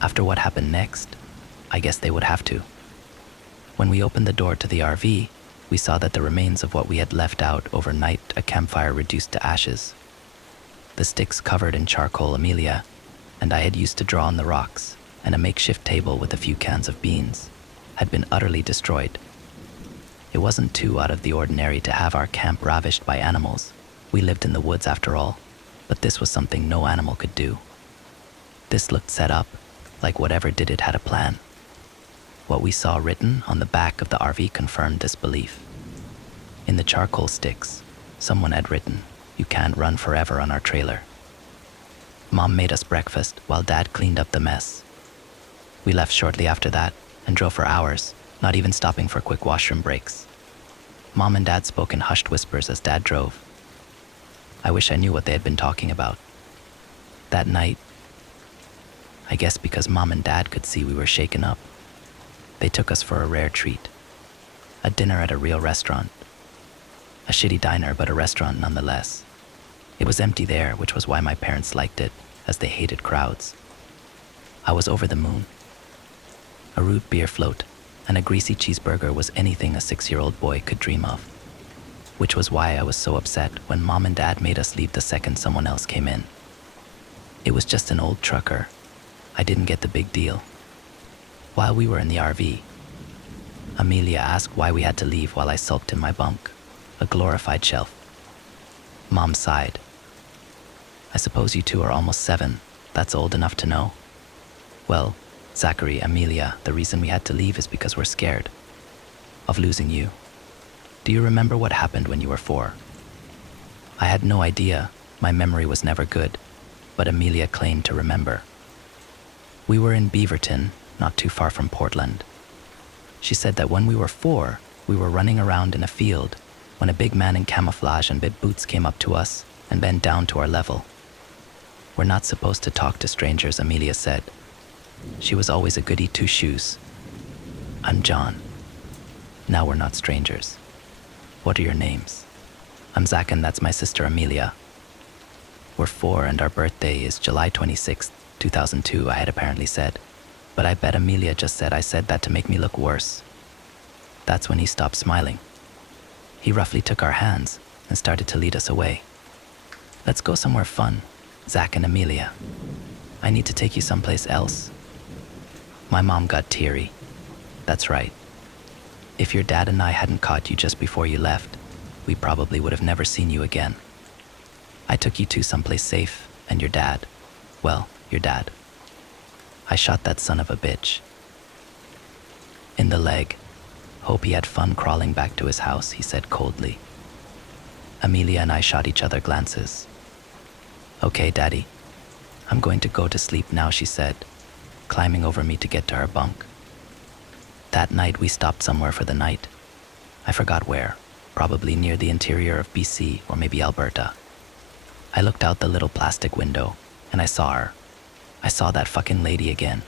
after what happened next, I guess they would have to. When we opened the door to the RV, we saw that the remains of what we had left out overnight, a campfire reduced to ashes. The sticks covered in charcoal Amelia and I had used to draw on the rocks, and a makeshift table with a few cans of beans, had been utterly destroyed. It wasn't too out of the ordinary to have our camp ravished by animals. We lived in the woods after all, but this was something no animal could do. This looked set up, like whatever did it had a plan. What we saw written on the back of the RV confirmed this belief. In the charcoal sticks, someone had written, "You can't run forever" on our trailer. Mom made us breakfast while Dad cleaned up the mess. We left shortly after that and drove for hours, not even stopping for quick washroom breaks. Mom and Dad spoke in hushed whispers as Dad drove. I wish I knew what they had been talking about. That night, I guess because Mom and Dad could see we were shaken up, they took us for a rare treat, a dinner at a real restaurant. A shitty diner, but a restaurant nonetheless. It was empty there, which was why my parents liked it, as they hated crowds. I was over the moon. A root beer float and a greasy cheeseburger was anything a 6-year-old boy could dream of, which was why I was so upset when Mom and Dad made us leave the second someone else came in. It was just an old trucker. I didn't get the big deal. While we were in the RV, Amelia asked why we had to leave while I sulked in my bunk, a glorified shelf. Mom sighed. I suppose you two are almost 7. That's old enough to know. Well, Zachary, Amelia, the reason we had to leave is because we're scared of losing you. Do you remember what happened when you were 4? I had no idea. My memory was never good, but Amelia claimed to remember. We were in Beaverton, not too far from Portland. She said that when we were 4, we were running around in a field when a big man in camouflage and big boots came up to us and bent down to our level. We're not supposed to talk to strangers, Amelia said. She was always a goody two-shoes. I'm John. Now we're not strangers. What are your names? I'm Zach and that's my sister Amelia. We're 4 and our birthday is July 26th, 2002, I had apparently said. But I bet Amelia just said I said that to make me look worse. That's when he stopped smiling. He roughly took our hands and started to lead us away. Let's go somewhere fun, Zach and Amelia. I need to take you someplace else. My mom got teary. That's right. If your dad and I hadn't caught you just before you left, we probably would have never seen you again. I took you to someplace safe, and your dad, well, your dad. I shot that son of a bitch. In the leg. Hope he had fun crawling back to his house, he said coldly. Amelia and I shot each other glances. Okay, Daddy. I'm going to go to sleep now, she said, climbing over me to get to her bunk. That night we stopped somewhere for the night. I forgot where, probably near the interior of BC or maybe Alberta. I looked out the little plastic window and I saw her. I saw that fucking lady again.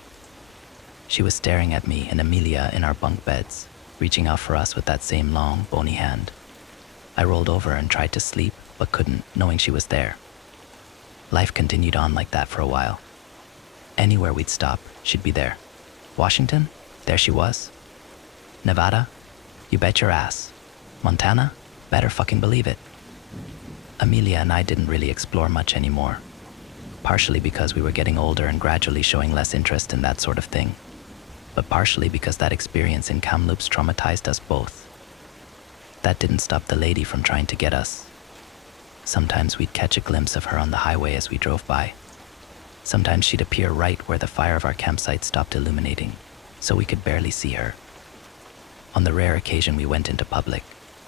She was staring at me and Amelia in our bunk beds, reaching out for us with that same long, bony hand. I rolled over and tried to sleep, but couldn't, knowing she was there. Life continued on like that for a while. Anywhere we'd stop, she'd be there. Washington? There she was. Nevada? You bet your ass. Montana? Better fucking believe it. Amelia and I didn't really explore much anymore, partially because we were getting older and gradually showing less interest in that sort of thing, but partially because that experience in Kamloops traumatized us both. That didn't stop the lady from trying to get us. Sometimes we'd catch a glimpse of her on the highway as we drove by. Sometimes she'd appear right where the fire of our campsite stopped illuminating, so we could barely see her. On the rare occasion we went into public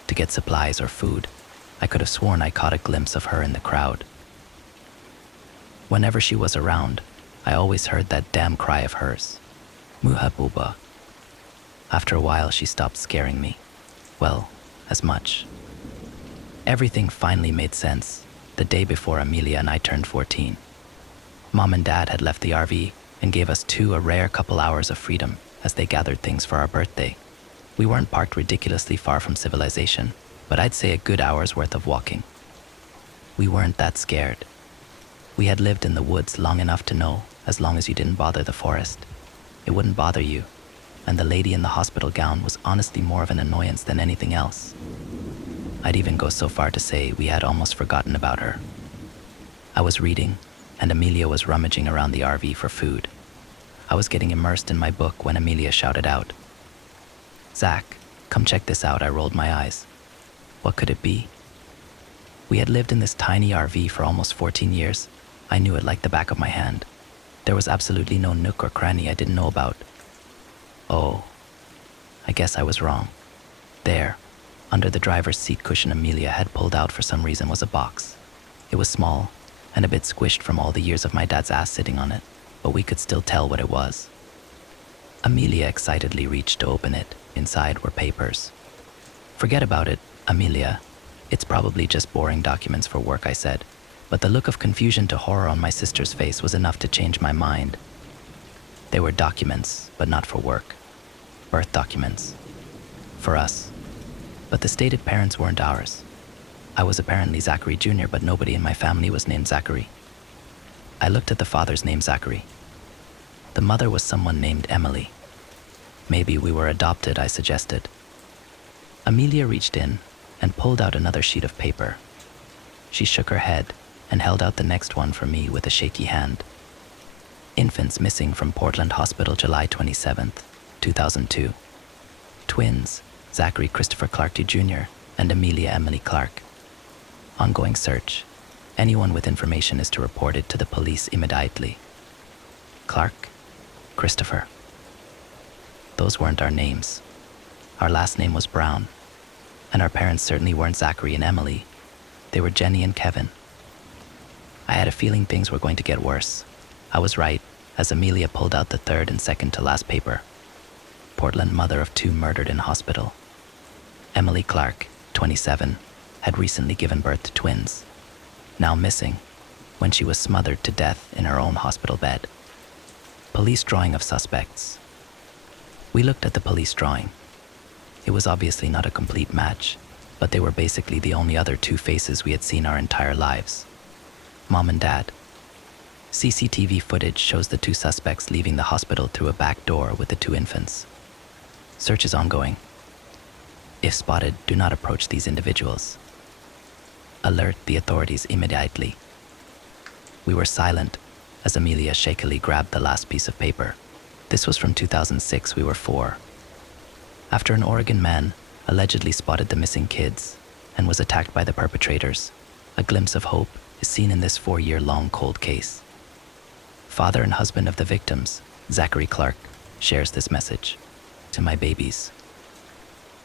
to get supplies or food, I could have sworn I caught a glimpse of her in the crowd. Whenever she was around, I always heard that damn cry of hers, Muhabuba. After a while, she stopped scaring me. Well, as much. Everything finally made sense the day before Amelia and I turned 14. Mom and Dad had left the RV and gave us a rare couple hours of freedom as they gathered things for our birthday. We weren't parked ridiculously far from civilization, but I'd say a good hour's worth of walking. We weren't that scared. We had lived in the woods long enough to know, as long as you didn't bother the forest, it wouldn't bother you, and the lady in the hospital gown was honestly more of an annoyance than anything else. I'd even go so far to say we had almost forgotten about her. I was reading, and Amelia was rummaging around the RV for food. I was getting immersed in my book when Amelia shouted out, "Zach, come check this out." I rolled my eyes. What could it be? We had lived in this tiny RV for almost 14 years. I knew it like the back of my hand. There was absolutely no nook or cranny I didn't know about. Oh, I guess I was wrong. There, under the driver's seat cushion Amelia had pulled out for some reason was a box. It was small and a bit squished from all the years of my dad's ass sitting on it, but we could still tell what it was. Amelia excitedly reached to open it. Inside were papers. "Forget about it, Amelia. It's probably just boring documents for work," I said, but the look of confusion to horror on my sister's face was enough to change my mind. They were documents, but not for work. Birth documents. For us. But the stated parents weren't ours. I was apparently Zachary Jr., but nobody in my family was named Zachary. I looked at the father's name, Zachary. The mother was someone named Emily. Maybe we were adopted, I suggested. Amelia reached in and pulled out another sheet of paper. She shook her head and held out the next one for me with a shaky hand. Infants missing from Portland Hospital, July 27th, 2002. Twins, Zachary Christopher Clark Jr. and Amelia Emily Clark. Ongoing search. Anyone with information is to report it to the police immediately. Clark, Christopher. Those weren't our names. Our last name was Brown, and our parents certainly weren't Zachary and Emily. They were Jenny and Kevin. I had a feeling things were going to get worse. I was right, as Amelia pulled out the third and second to last paper. Portland mother of 2 murdered in hospital. Emily Clark, 27, had recently given birth to twins, now missing, when she was smothered to death in her own hospital bed. Police drawing of suspects. We looked at the police drawing. It was obviously not a complete match, but they were basically the only other 2 faces we had seen our entire lives. Mom and Dad. CCTV footage shows the 2 suspects leaving the hospital through a back door with the 2 infants. Search is ongoing. If spotted, do not approach these individuals. Alert the authorities immediately. We were silent as Amelia shakily grabbed the last piece of paper. This was from 2006, we were 4. After an Oregon man allegedly spotted the missing kids and was attacked by the perpetrators, a glimpse of hope is seen in this 4-year-long cold case. Father and husband of the victims, Zachary Clark, shares this message. To my babies.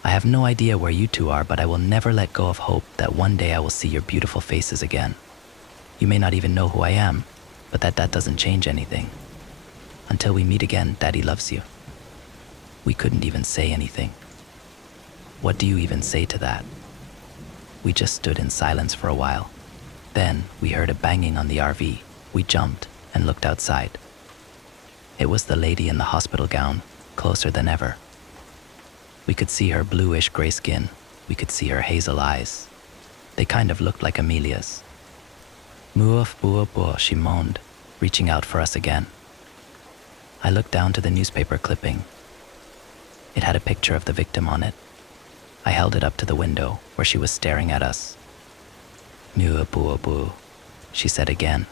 I have no idea where you 2 are, but I will never let go of hope that one day I will see your beautiful faces again. You may not even know who I am, but that doesn't change anything. Until we meet again, Daddy loves you. We couldn't even say anything. What do you even say to that? We just stood in silence for a while. Then we heard a banging on the RV. We jumped and looked outside. It was the lady in the hospital gown, closer than ever. We could see her bluish gray skin. We could see her hazel eyes. They kind of looked like Amelia's. Moof, boo, boo, she moaned, reaching out for us again. I looked down to the newspaper clipping. It had a picture of the victim on it. I held it up to the window where she was staring at us. Mua boo boo, she said again.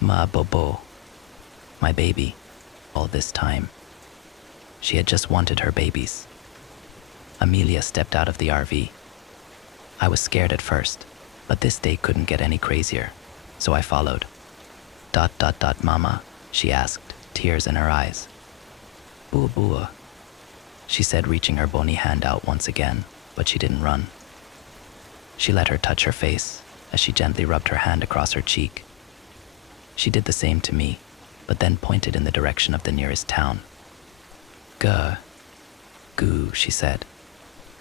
Ma bobo, my baby, all this time. She had just wanted her babies. Amelia stepped out of the RV. I was scared at first, but this day couldn't get any crazier, so I followed. Mama, she asked, tears in her eyes. Boo boo, she said, reaching her bony hand out once again, but she didn't run. She let her touch her face as she gently rubbed her hand across her cheek. She did the same to me, but then pointed in the direction of the nearest town. Guh. Goo, she said.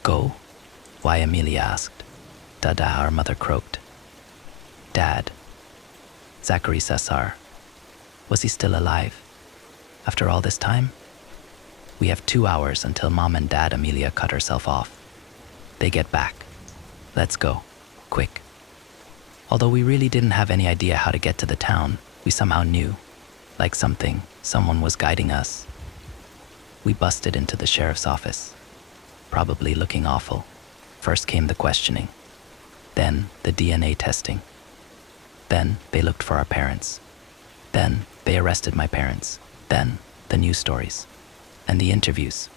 Go? Why, Amelia asked. Dada, our mother croaked. Dad. Zachary Cesar. Was he still alive? After all this time? We have 2 hours until Mom and Dad. Amelia cut herself off. They get back. Let's go. Quick. Although we really didn't have any idea how to get to the town, we somehow knew. Like someone was guiding us. We busted into the sheriff's office, probably looking awful. First came the questioning, then the DNA testing. Then they looked for our parents. Then they arrested my parents. Then the news stories and the interviews.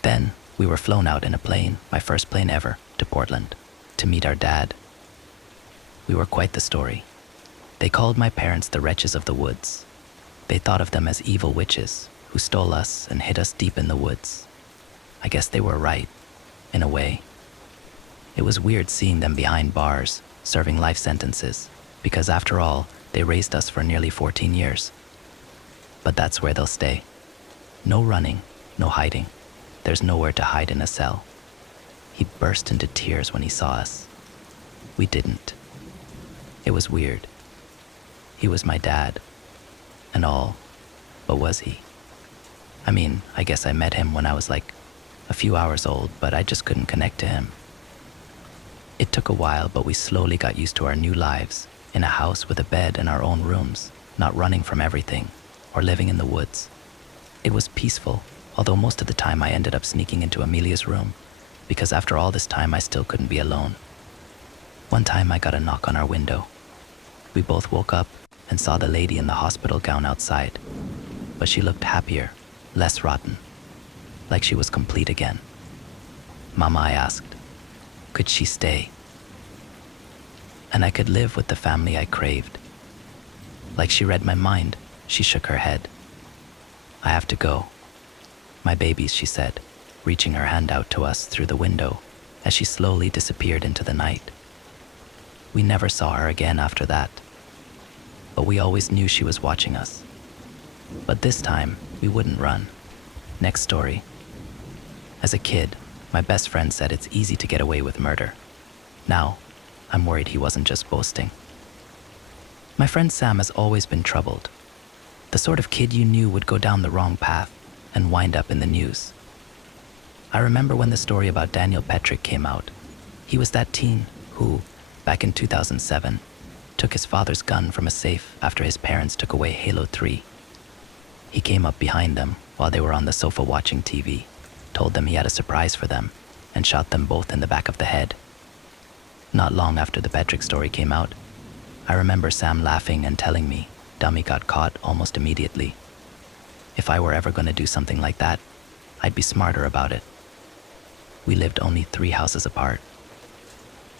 Then we were flown out in a plane, my first plane ever, to Portland, to meet our dad. We were quite the story. They called my parents the wretches of the woods. They thought of them as evil witches who stole us and hid us deep in the woods. I guess they were right, in a way. It was weird seeing them behind bars, serving life sentences, because after all, they raised us for nearly 14 years. But that's where they'll stay. No running, no hiding. There's nowhere to hide in a cell. He burst into tears when he saw us. We didn't. It was weird. He was my dad, and all, but was he? I mean, I guess I met him when I was like a few hours old, but I just couldn't connect to him. It took a while, but we slowly got used to our new lives, in a house with a bed and our own rooms, not running from everything, or living in the woods. It was peaceful, although most of the time I ended up sneaking into Amelia's room, because after all this time I still couldn't be alone. One time I got a knock on our window. We both woke up and saw the lady in the hospital gown outside, but she looked happier, less rotten, like she was complete again. Mama, I asked, could she stay? And I could live with the family I craved. Like she read my mind, she shook her head. I have to go. My babies, she said, reaching her hand out to us through the window as she slowly disappeared into the night. We never saw her again after that, but we always knew she was watching us. But this time, we wouldn't run. Next story. As a kid, my best friend said it's easy to get away with murder. Now, I'm worried he wasn't just boasting. My friend Sam has always been troubled. The sort of kid you knew would go down the wrong path and wind up in the news. I remember when the story about Daniel Petrick came out. He was that teen who, back in 2007, took his father's gun from a safe after his parents took away Halo 3. He came up behind them while they were on the sofa watching TV, told them he had a surprise for them, and shot them both in the back of the head. Not long after the Petrick story came out, I remember Sam laughing and telling me Dummy got caught almost immediately. If I were ever going to do something like that, I'd be smarter about it. We lived only 3 houses apart,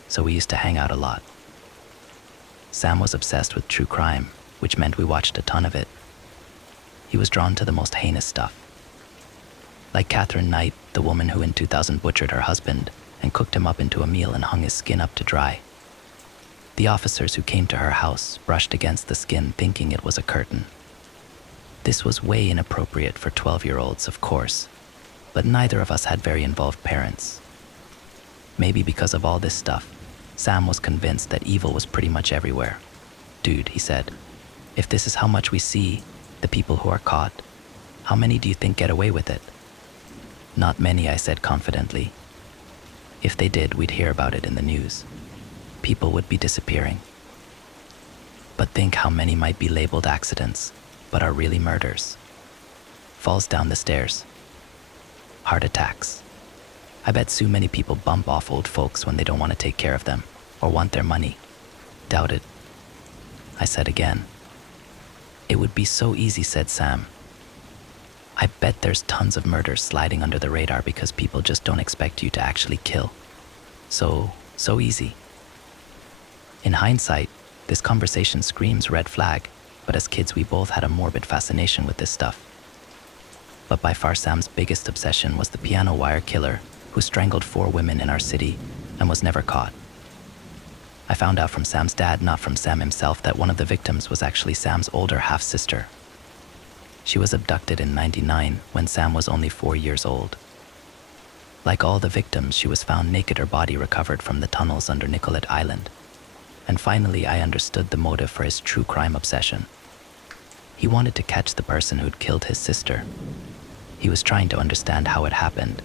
so we used to hang out a lot. Sam was obsessed with true crime, which meant we watched a ton of it. He was drawn to the most heinous stuff. Like Catherine Knight, the woman who in 2000 butchered her husband and cooked him up into a meal and hung his skin up to dry. The officers who came to her house brushed against the skin thinking it was a curtain. This was way inappropriate for 12-year-olds, of course, but neither of us had very involved parents. Maybe because of all this stuff, Sam was convinced that evil was pretty much everywhere. Dude, he said, if this is how much we see, the people who are caught, how many do you think get away with it? Not many, I said confidently. If they did, we'd hear about it in the news. People would be disappearing. But think how many might be labeled accidents, but are really murders. Falls down the stairs. Heart attacks. I bet so many people bump off old folks when they don't want to take care of them or want their money. Doubt it. I said again. It would be so easy, said Sam. I bet there's tons of murders sliding under the radar because people just don't expect you to actually kill. So easy. In hindsight, this conversation screams red flag, but as kids we both had a morbid fascination with this stuff. But by far Sam's biggest obsession was the piano wire killer who strangled 4 women in our city and was never caught. I found out from Sam's dad, not from Sam himself, that one of the victims was actually Sam's older half-sister. She was abducted in '99 when Sam was only 4 years old. Like all the victims, she was found naked, her body recovered from the tunnels under Nicollet Island. And finally, I understood the motive for his true crime obsession. He wanted to catch the person who'd killed his sister. He was trying to understand how it happened.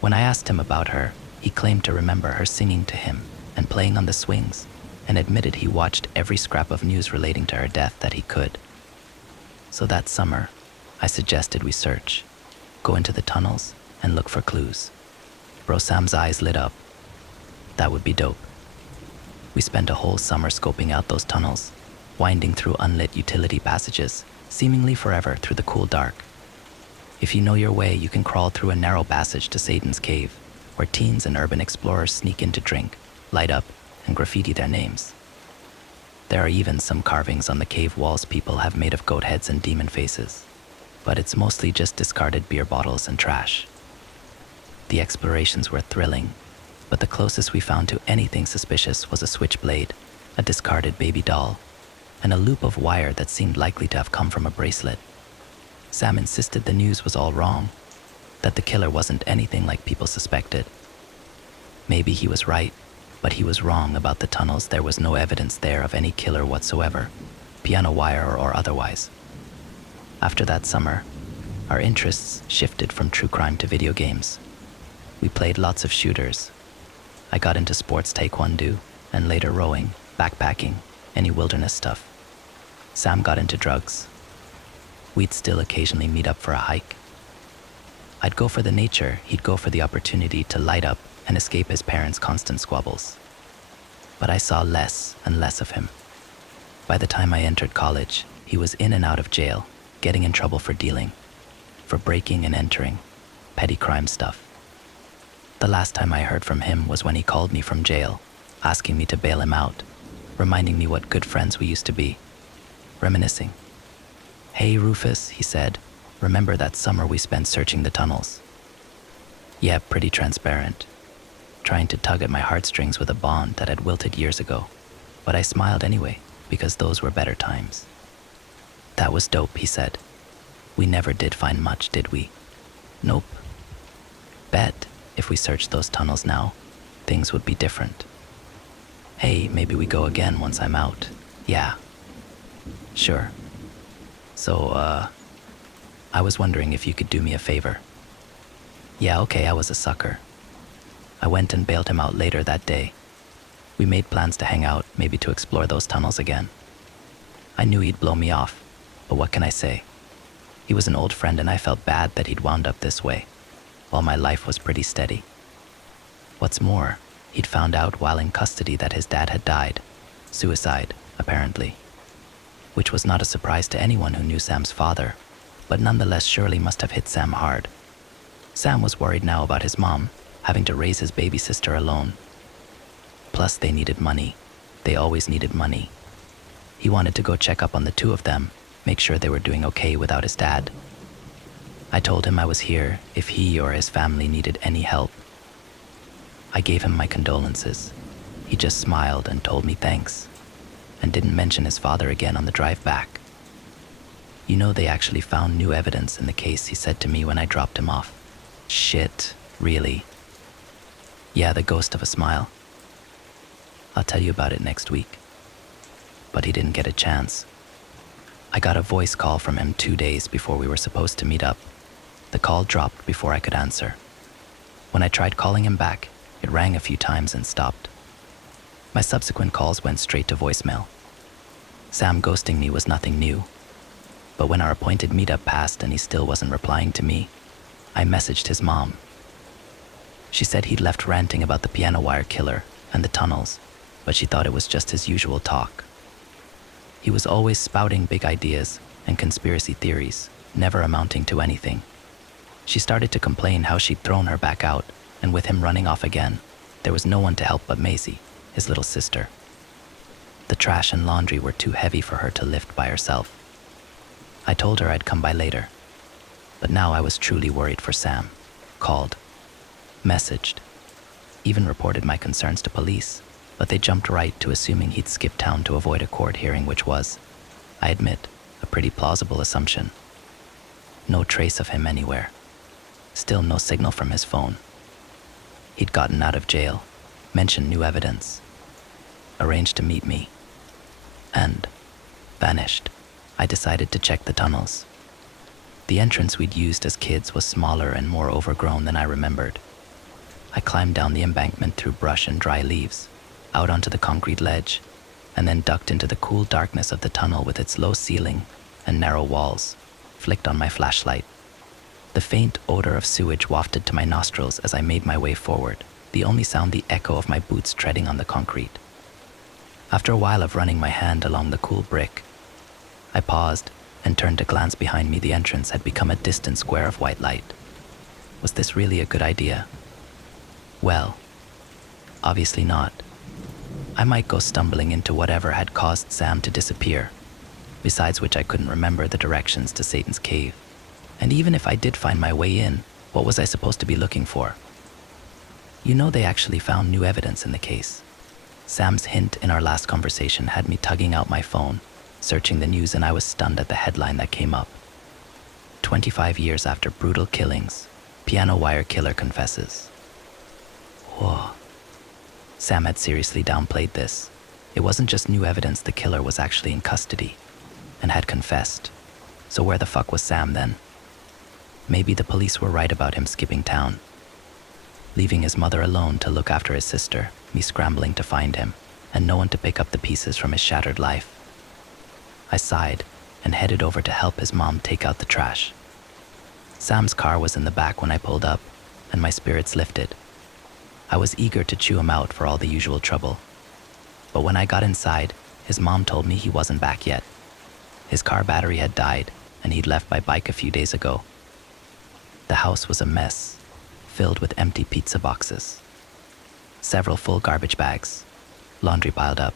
When I asked him about her, he claimed to remember her singing to him and playing on the swings, and admitted he watched every scrap of news relating to her death that he could. So that summer, I suggested we search, go into the tunnels, and look for clues. Bro Sam's eyes lit up. That would be dope. We spent a whole summer scoping out those tunnels, winding through unlit utility passages, seemingly forever through the cool dark. If you know your way, you can crawl through a narrow passage to Satan's Cave, where teens and urban explorers sneak in to drink, light up, and graffiti their names. There are even some carvings on the cave walls people have made of goat heads and demon faces, but it's mostly just discarded beer bottles and trash. The explorations were thrilling, but the closest we found to anything suspicious was a switchblade, a discarded baby doll, and a loop of wire that seemed likely to have come from a bracelet. Sam insisted the news was all wrong, that the killer wasn't anything like people suspected. Maybe he was right, but he was wrong about the tunnels. There was no evidence there of any killer whatsoever, piano wire or otherwise. After that summer, our interests shifted from true crime to video games. We played lots of shooters. I got into sports taekwondo and later rowing, backpacking, any wilderness stuff. Sam got into drugs. We'd still occasionally meet up for a hike. I'd go for the nature, he'd go for the opportunity to light up and escape his parents' constant squabbles. But I saw less and less of him. By the time I entered college, he was in and out of jail, getting in trouble for dealing, for breaking and entering, petty crime stuff. The last time I heard from him was when he called me from jail, asking me to bail him out, reminding me what good friends we used to be, reminiscing. "Hey, Rufus," he said, "remember that summer we spent searching the tunnels?" Yeah, pretty transparent, trying to tug at my heartstrings with a bond that had wilted years ago. But I smiled anyway, because those were better times. "That was dope," he said. "We never did find much, did we?" "Nope. Bet if we searched those tunnels now, things would be different." "Hey, maybe we go again once I'm out." "Yeah. Sure. So, I was wondering if you could do me a favor." Yeah, okay, I was a sucker. I went and bailed him out later that day. We made plans to hang out, maybe to explore those tunnels again. I knew he'd blow me off, but what can I say? He was an old friend and I felt bad that he'd wound up this way, while my life was pretty steady. What's more, he'd found out while in custody that his dad had died. Suicide, apparently. Which was not a surprise to anyone who knew Sam's father, but nonetheless surely must have hit Sam hard. Sam was worried now about his mom, having to raise his baby sister alone. Plus they needed money. They always needed money. He wanted to go check up on the two of them, make sure they were doing okay without his dad. I told him I was here if he or his family needed any help. I gave him my condolences. He just smiled and told me thanks, and didn't mention his father again on the drive back. "You know, they actually found new evidence in the case," he said to me when I dropped him off. "Shit, really?" "Yeah," the ghost of a smile. "I'll tell you about it next week." But he didn't get a chance. I got a voice call from him 2 days before we were supposed to meet up. The call dropped before I could answer. When I tried calling him back, it rang a few times and stopped. My subsequent calls went straight to voicemail. Sam ghosting me was nothing new. But when our appointed meetup passed and he still wasn't replying to me, I messaged his mom. She said he'd left ranting about the piano wire killer and the tunnels, but she thought it was just his usual talk. He was always spouting big ideas and conspiracy theories, never amounting to anything. She started to complain how she'd thrown her back out, and with him running off again, there was no one to help but Maisie, his little sister. The trash and laundry were too heavy for her to lift by herself. I told her I'd come by later, but now I was truly worried for Sam. Called, messaged, even reported my concerns to police, but they jumped right to assuming he'd skipped town to avoid a court hearing, which was, I admit, a pretty plausible assumption. No trace of him anywhere. Still no signal from his phone. He'd gotten out of jail, mentioned new evidence, arranged to meet me, and vanished. I decided to check the tunnels. The entrance we'd used as kids was smaller and more overgrown than I remembered. I climbed down the embankment through brush and dry leaves, out onto the concrete ledge, and then ducked into the cool darkness of the tunnel with its low ceiling and narrow walls, flicked on my flashlight. The faint odor of sewage wafted to my nostrils as I made my way forward, the only sound the echo of my boots treading on the concrete. After a while of running my hand along the cool brick, I paused and turned to glance behind me. The entrance had become a distant square of white light. Was this really a good idea? Well, obviously not. I might go stumbling into whatever had caused Sam to disappear, besides which I couldn't remember the directions to Satan's cave. And even if I did find my way in, what was I supposed to be looking for? You know, they actually found new evidence in the case. Sam's hint in our last conversation had me tugging out my phone, searching the news, and I was stunned at the headline that came up. 25 years after brutal killings, piano wire killer confesses. Whoa. Sam had seriously downplayed this. It wasn't just new evidence, the killer was actually in custody and had confessed. So where the fuck was Sam then? Maybe the police were right about him skipping town. leaving his mother alone to look after his sister, me scrambling to find him, and no one to pick up the pieces from his shattered life. I sighed and headed over to help his mom take out the trash. Sam's car was in the back when I pulled up, and my spirits lifted. I was eager to chew him out for all the usual trouble. But when I got inside, his mom told me he wasn't back yet. His car battery had died, and he'd left by bike a few days ago. The house was a mess, filled with empty pizza boxes. Several full garbage bags, laundry piled up.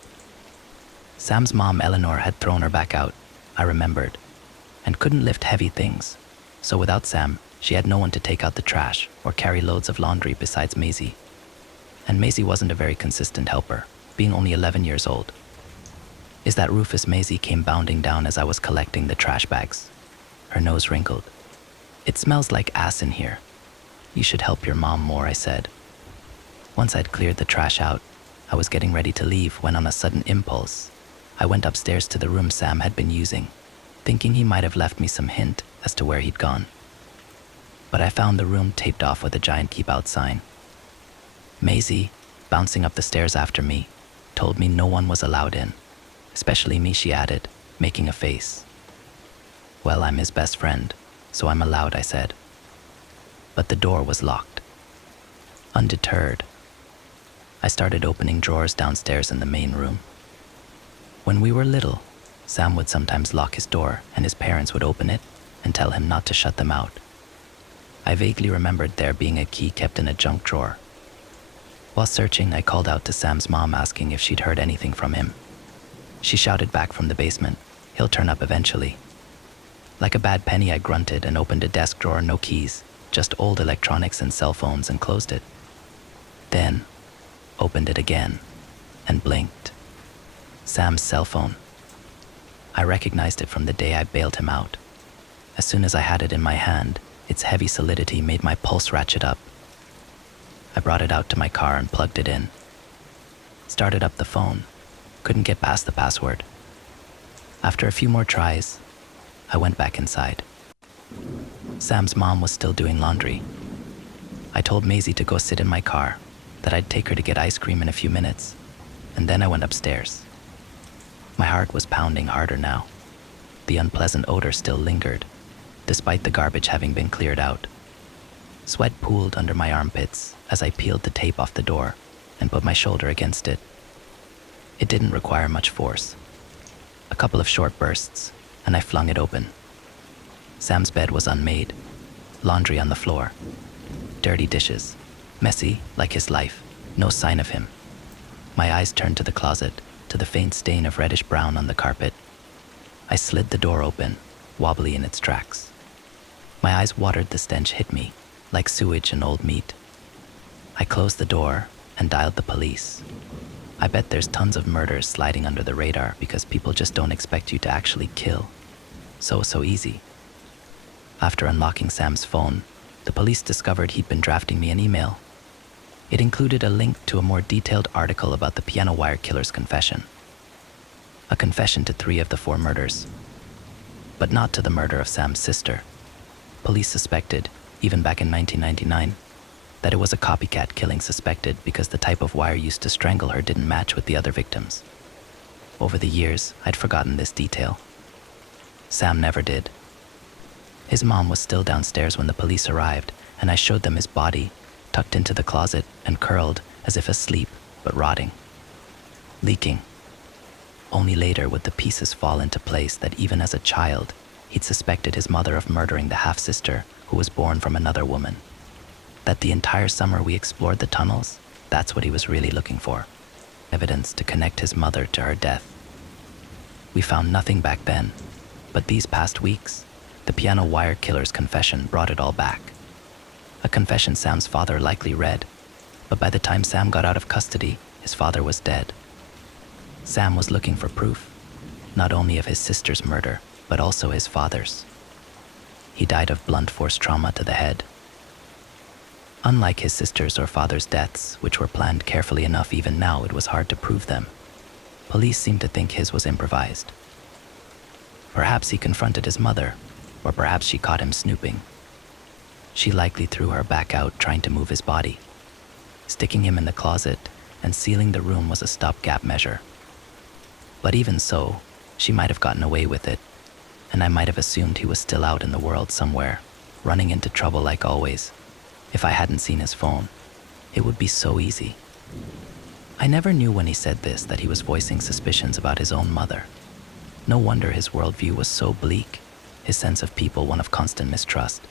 Sam's mom, Eleanor, had thrown her back out, I remembered, and couldn't lift heavy things. So without Sam, she had no one to take out the trash or carry loads of laundry besides Maisie. And Maisie wasn't a very consistent helper, being only 11 years old. Is that Rufus? Maisie came bounding down as I was collecting the trash bags. Her nose wrinkled. "It smells like ass in here. You should help your mom more," I said. Once I'd cleared the trash out, I was getting ready to leave when on a sudden impulse, I went upstairs to the room Sam had been using, thinking he might have left me some hint as to where he'd gone. But I found the room taped off with a giant keep out sign. Maisie, bouncing up the stairs after me, told me no one was allowed in, especially me, she added, making a face. "Well, I'm his best friend, so I'm allowed," I said. But the door was locked. Undeterred, I started opening drawers downstairs in the main room. When we were little, Sam would sometimes lock his door and his parents would open it and tell him not to shut them out. I vaguely remembered there being a key kept in a junk drawer. While searching, I called out to Sam's mom asking if she'd heard anything from him. She shouted back from the basement, "He'll turn up eventually." Like a bad penny, I grunted and opened a desk drawer, no keys, just old electronics and cell phones, and closed it. Then opened it again and blinked. Sam's cell phone. I recognized it from the day I bailed him out. As soon as I had it in my hand, its heavy solidity made my pulse ratchet up. I brought it out to my car and plugged it in. Started up the phone. Couldn't get past the password. After a few more tries, I went back inside. Sam's mom was still doing laundry. I told Maisie to go sit in my car, that I'd take her to get ice cream in a few minutes, and then I went upstairs. My heart was pounding harder now. The unpleasant odor still lingered, despite the garbage having been cleared out. Sweat pooled under my armpits as I peeled the tape off the door and put my shoulder against it. It didn't require much force. A couple of short bursts, and I flung it open. Sam's bed was unmade, laundry on the floor, dirty dishes, messy like his life, no sign of him. My eyes turned to the closet, to the faint stain of reddish brown on the carpet. I slid the door open, wobbly in its tracks. My eyes watered, the stench hit me, like sewage and old meat. I closed the door and dialed the police. I bet there's tons of murders sliding under the radar because people just don't expect you to actually kill. So easy. After unlocking Sam's phone, the police discovered he'd been drafting me an email. It included a link to a more detailed article about the piano wire killer's confession. A confession to 3 of the 4 murders, but not to the murder of Sam's sister. Police suspected, even back in 1999, that it was a copycat killing, suspected because the type of wire used to strangle her didn't match with the other victims. Over the years, I'd forgotten this detail. Sam never did. His mom was still downstairs when the police arrived, and I showed them his body, tucked into the closet and curled as if asleep, but rotting. Leaking. Only later would the pieces fall into place that even as a child, he'd suspected his mother of murdering the half-sister who was born from another woman. That the entire summer we explored the tunnels, that's what he was really looking for. Evidence to connect his mother to her death. We found nothing back then, but these past weeks, the piano wire killer's confession brought it all back. A confession Sam's father likely read, but by the time Sam got out of custody, his father was dead. Sam was looking for proof, not only of his sister's murder, but also his father's. He died of blunt force trauma to the head. Unlike his sister's or father's deaths, which were planned carefully enough, even now it was hard to prove them. Police seemed to think his was improvised. Perhaps he confronted his mother, or perhaps she caught him snooping. She likely threw her back out trying to move his body, Sticking him in the closet and sealing the room was a stopgap measure. But even so, she might have gotten away with it, and I might have assumed he was still out in the world somewhere, running into trouble like always. If I hadn't seen his phone, it would be so easy. I never knew when he said this that he was voicing suspicions about his own mother. No wonder his worldview was so bleak, his sense of people one of constant mistrust.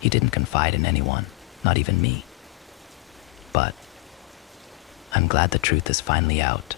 He didn't confide in anyone, not even me. But I'm glad the truth is finally out.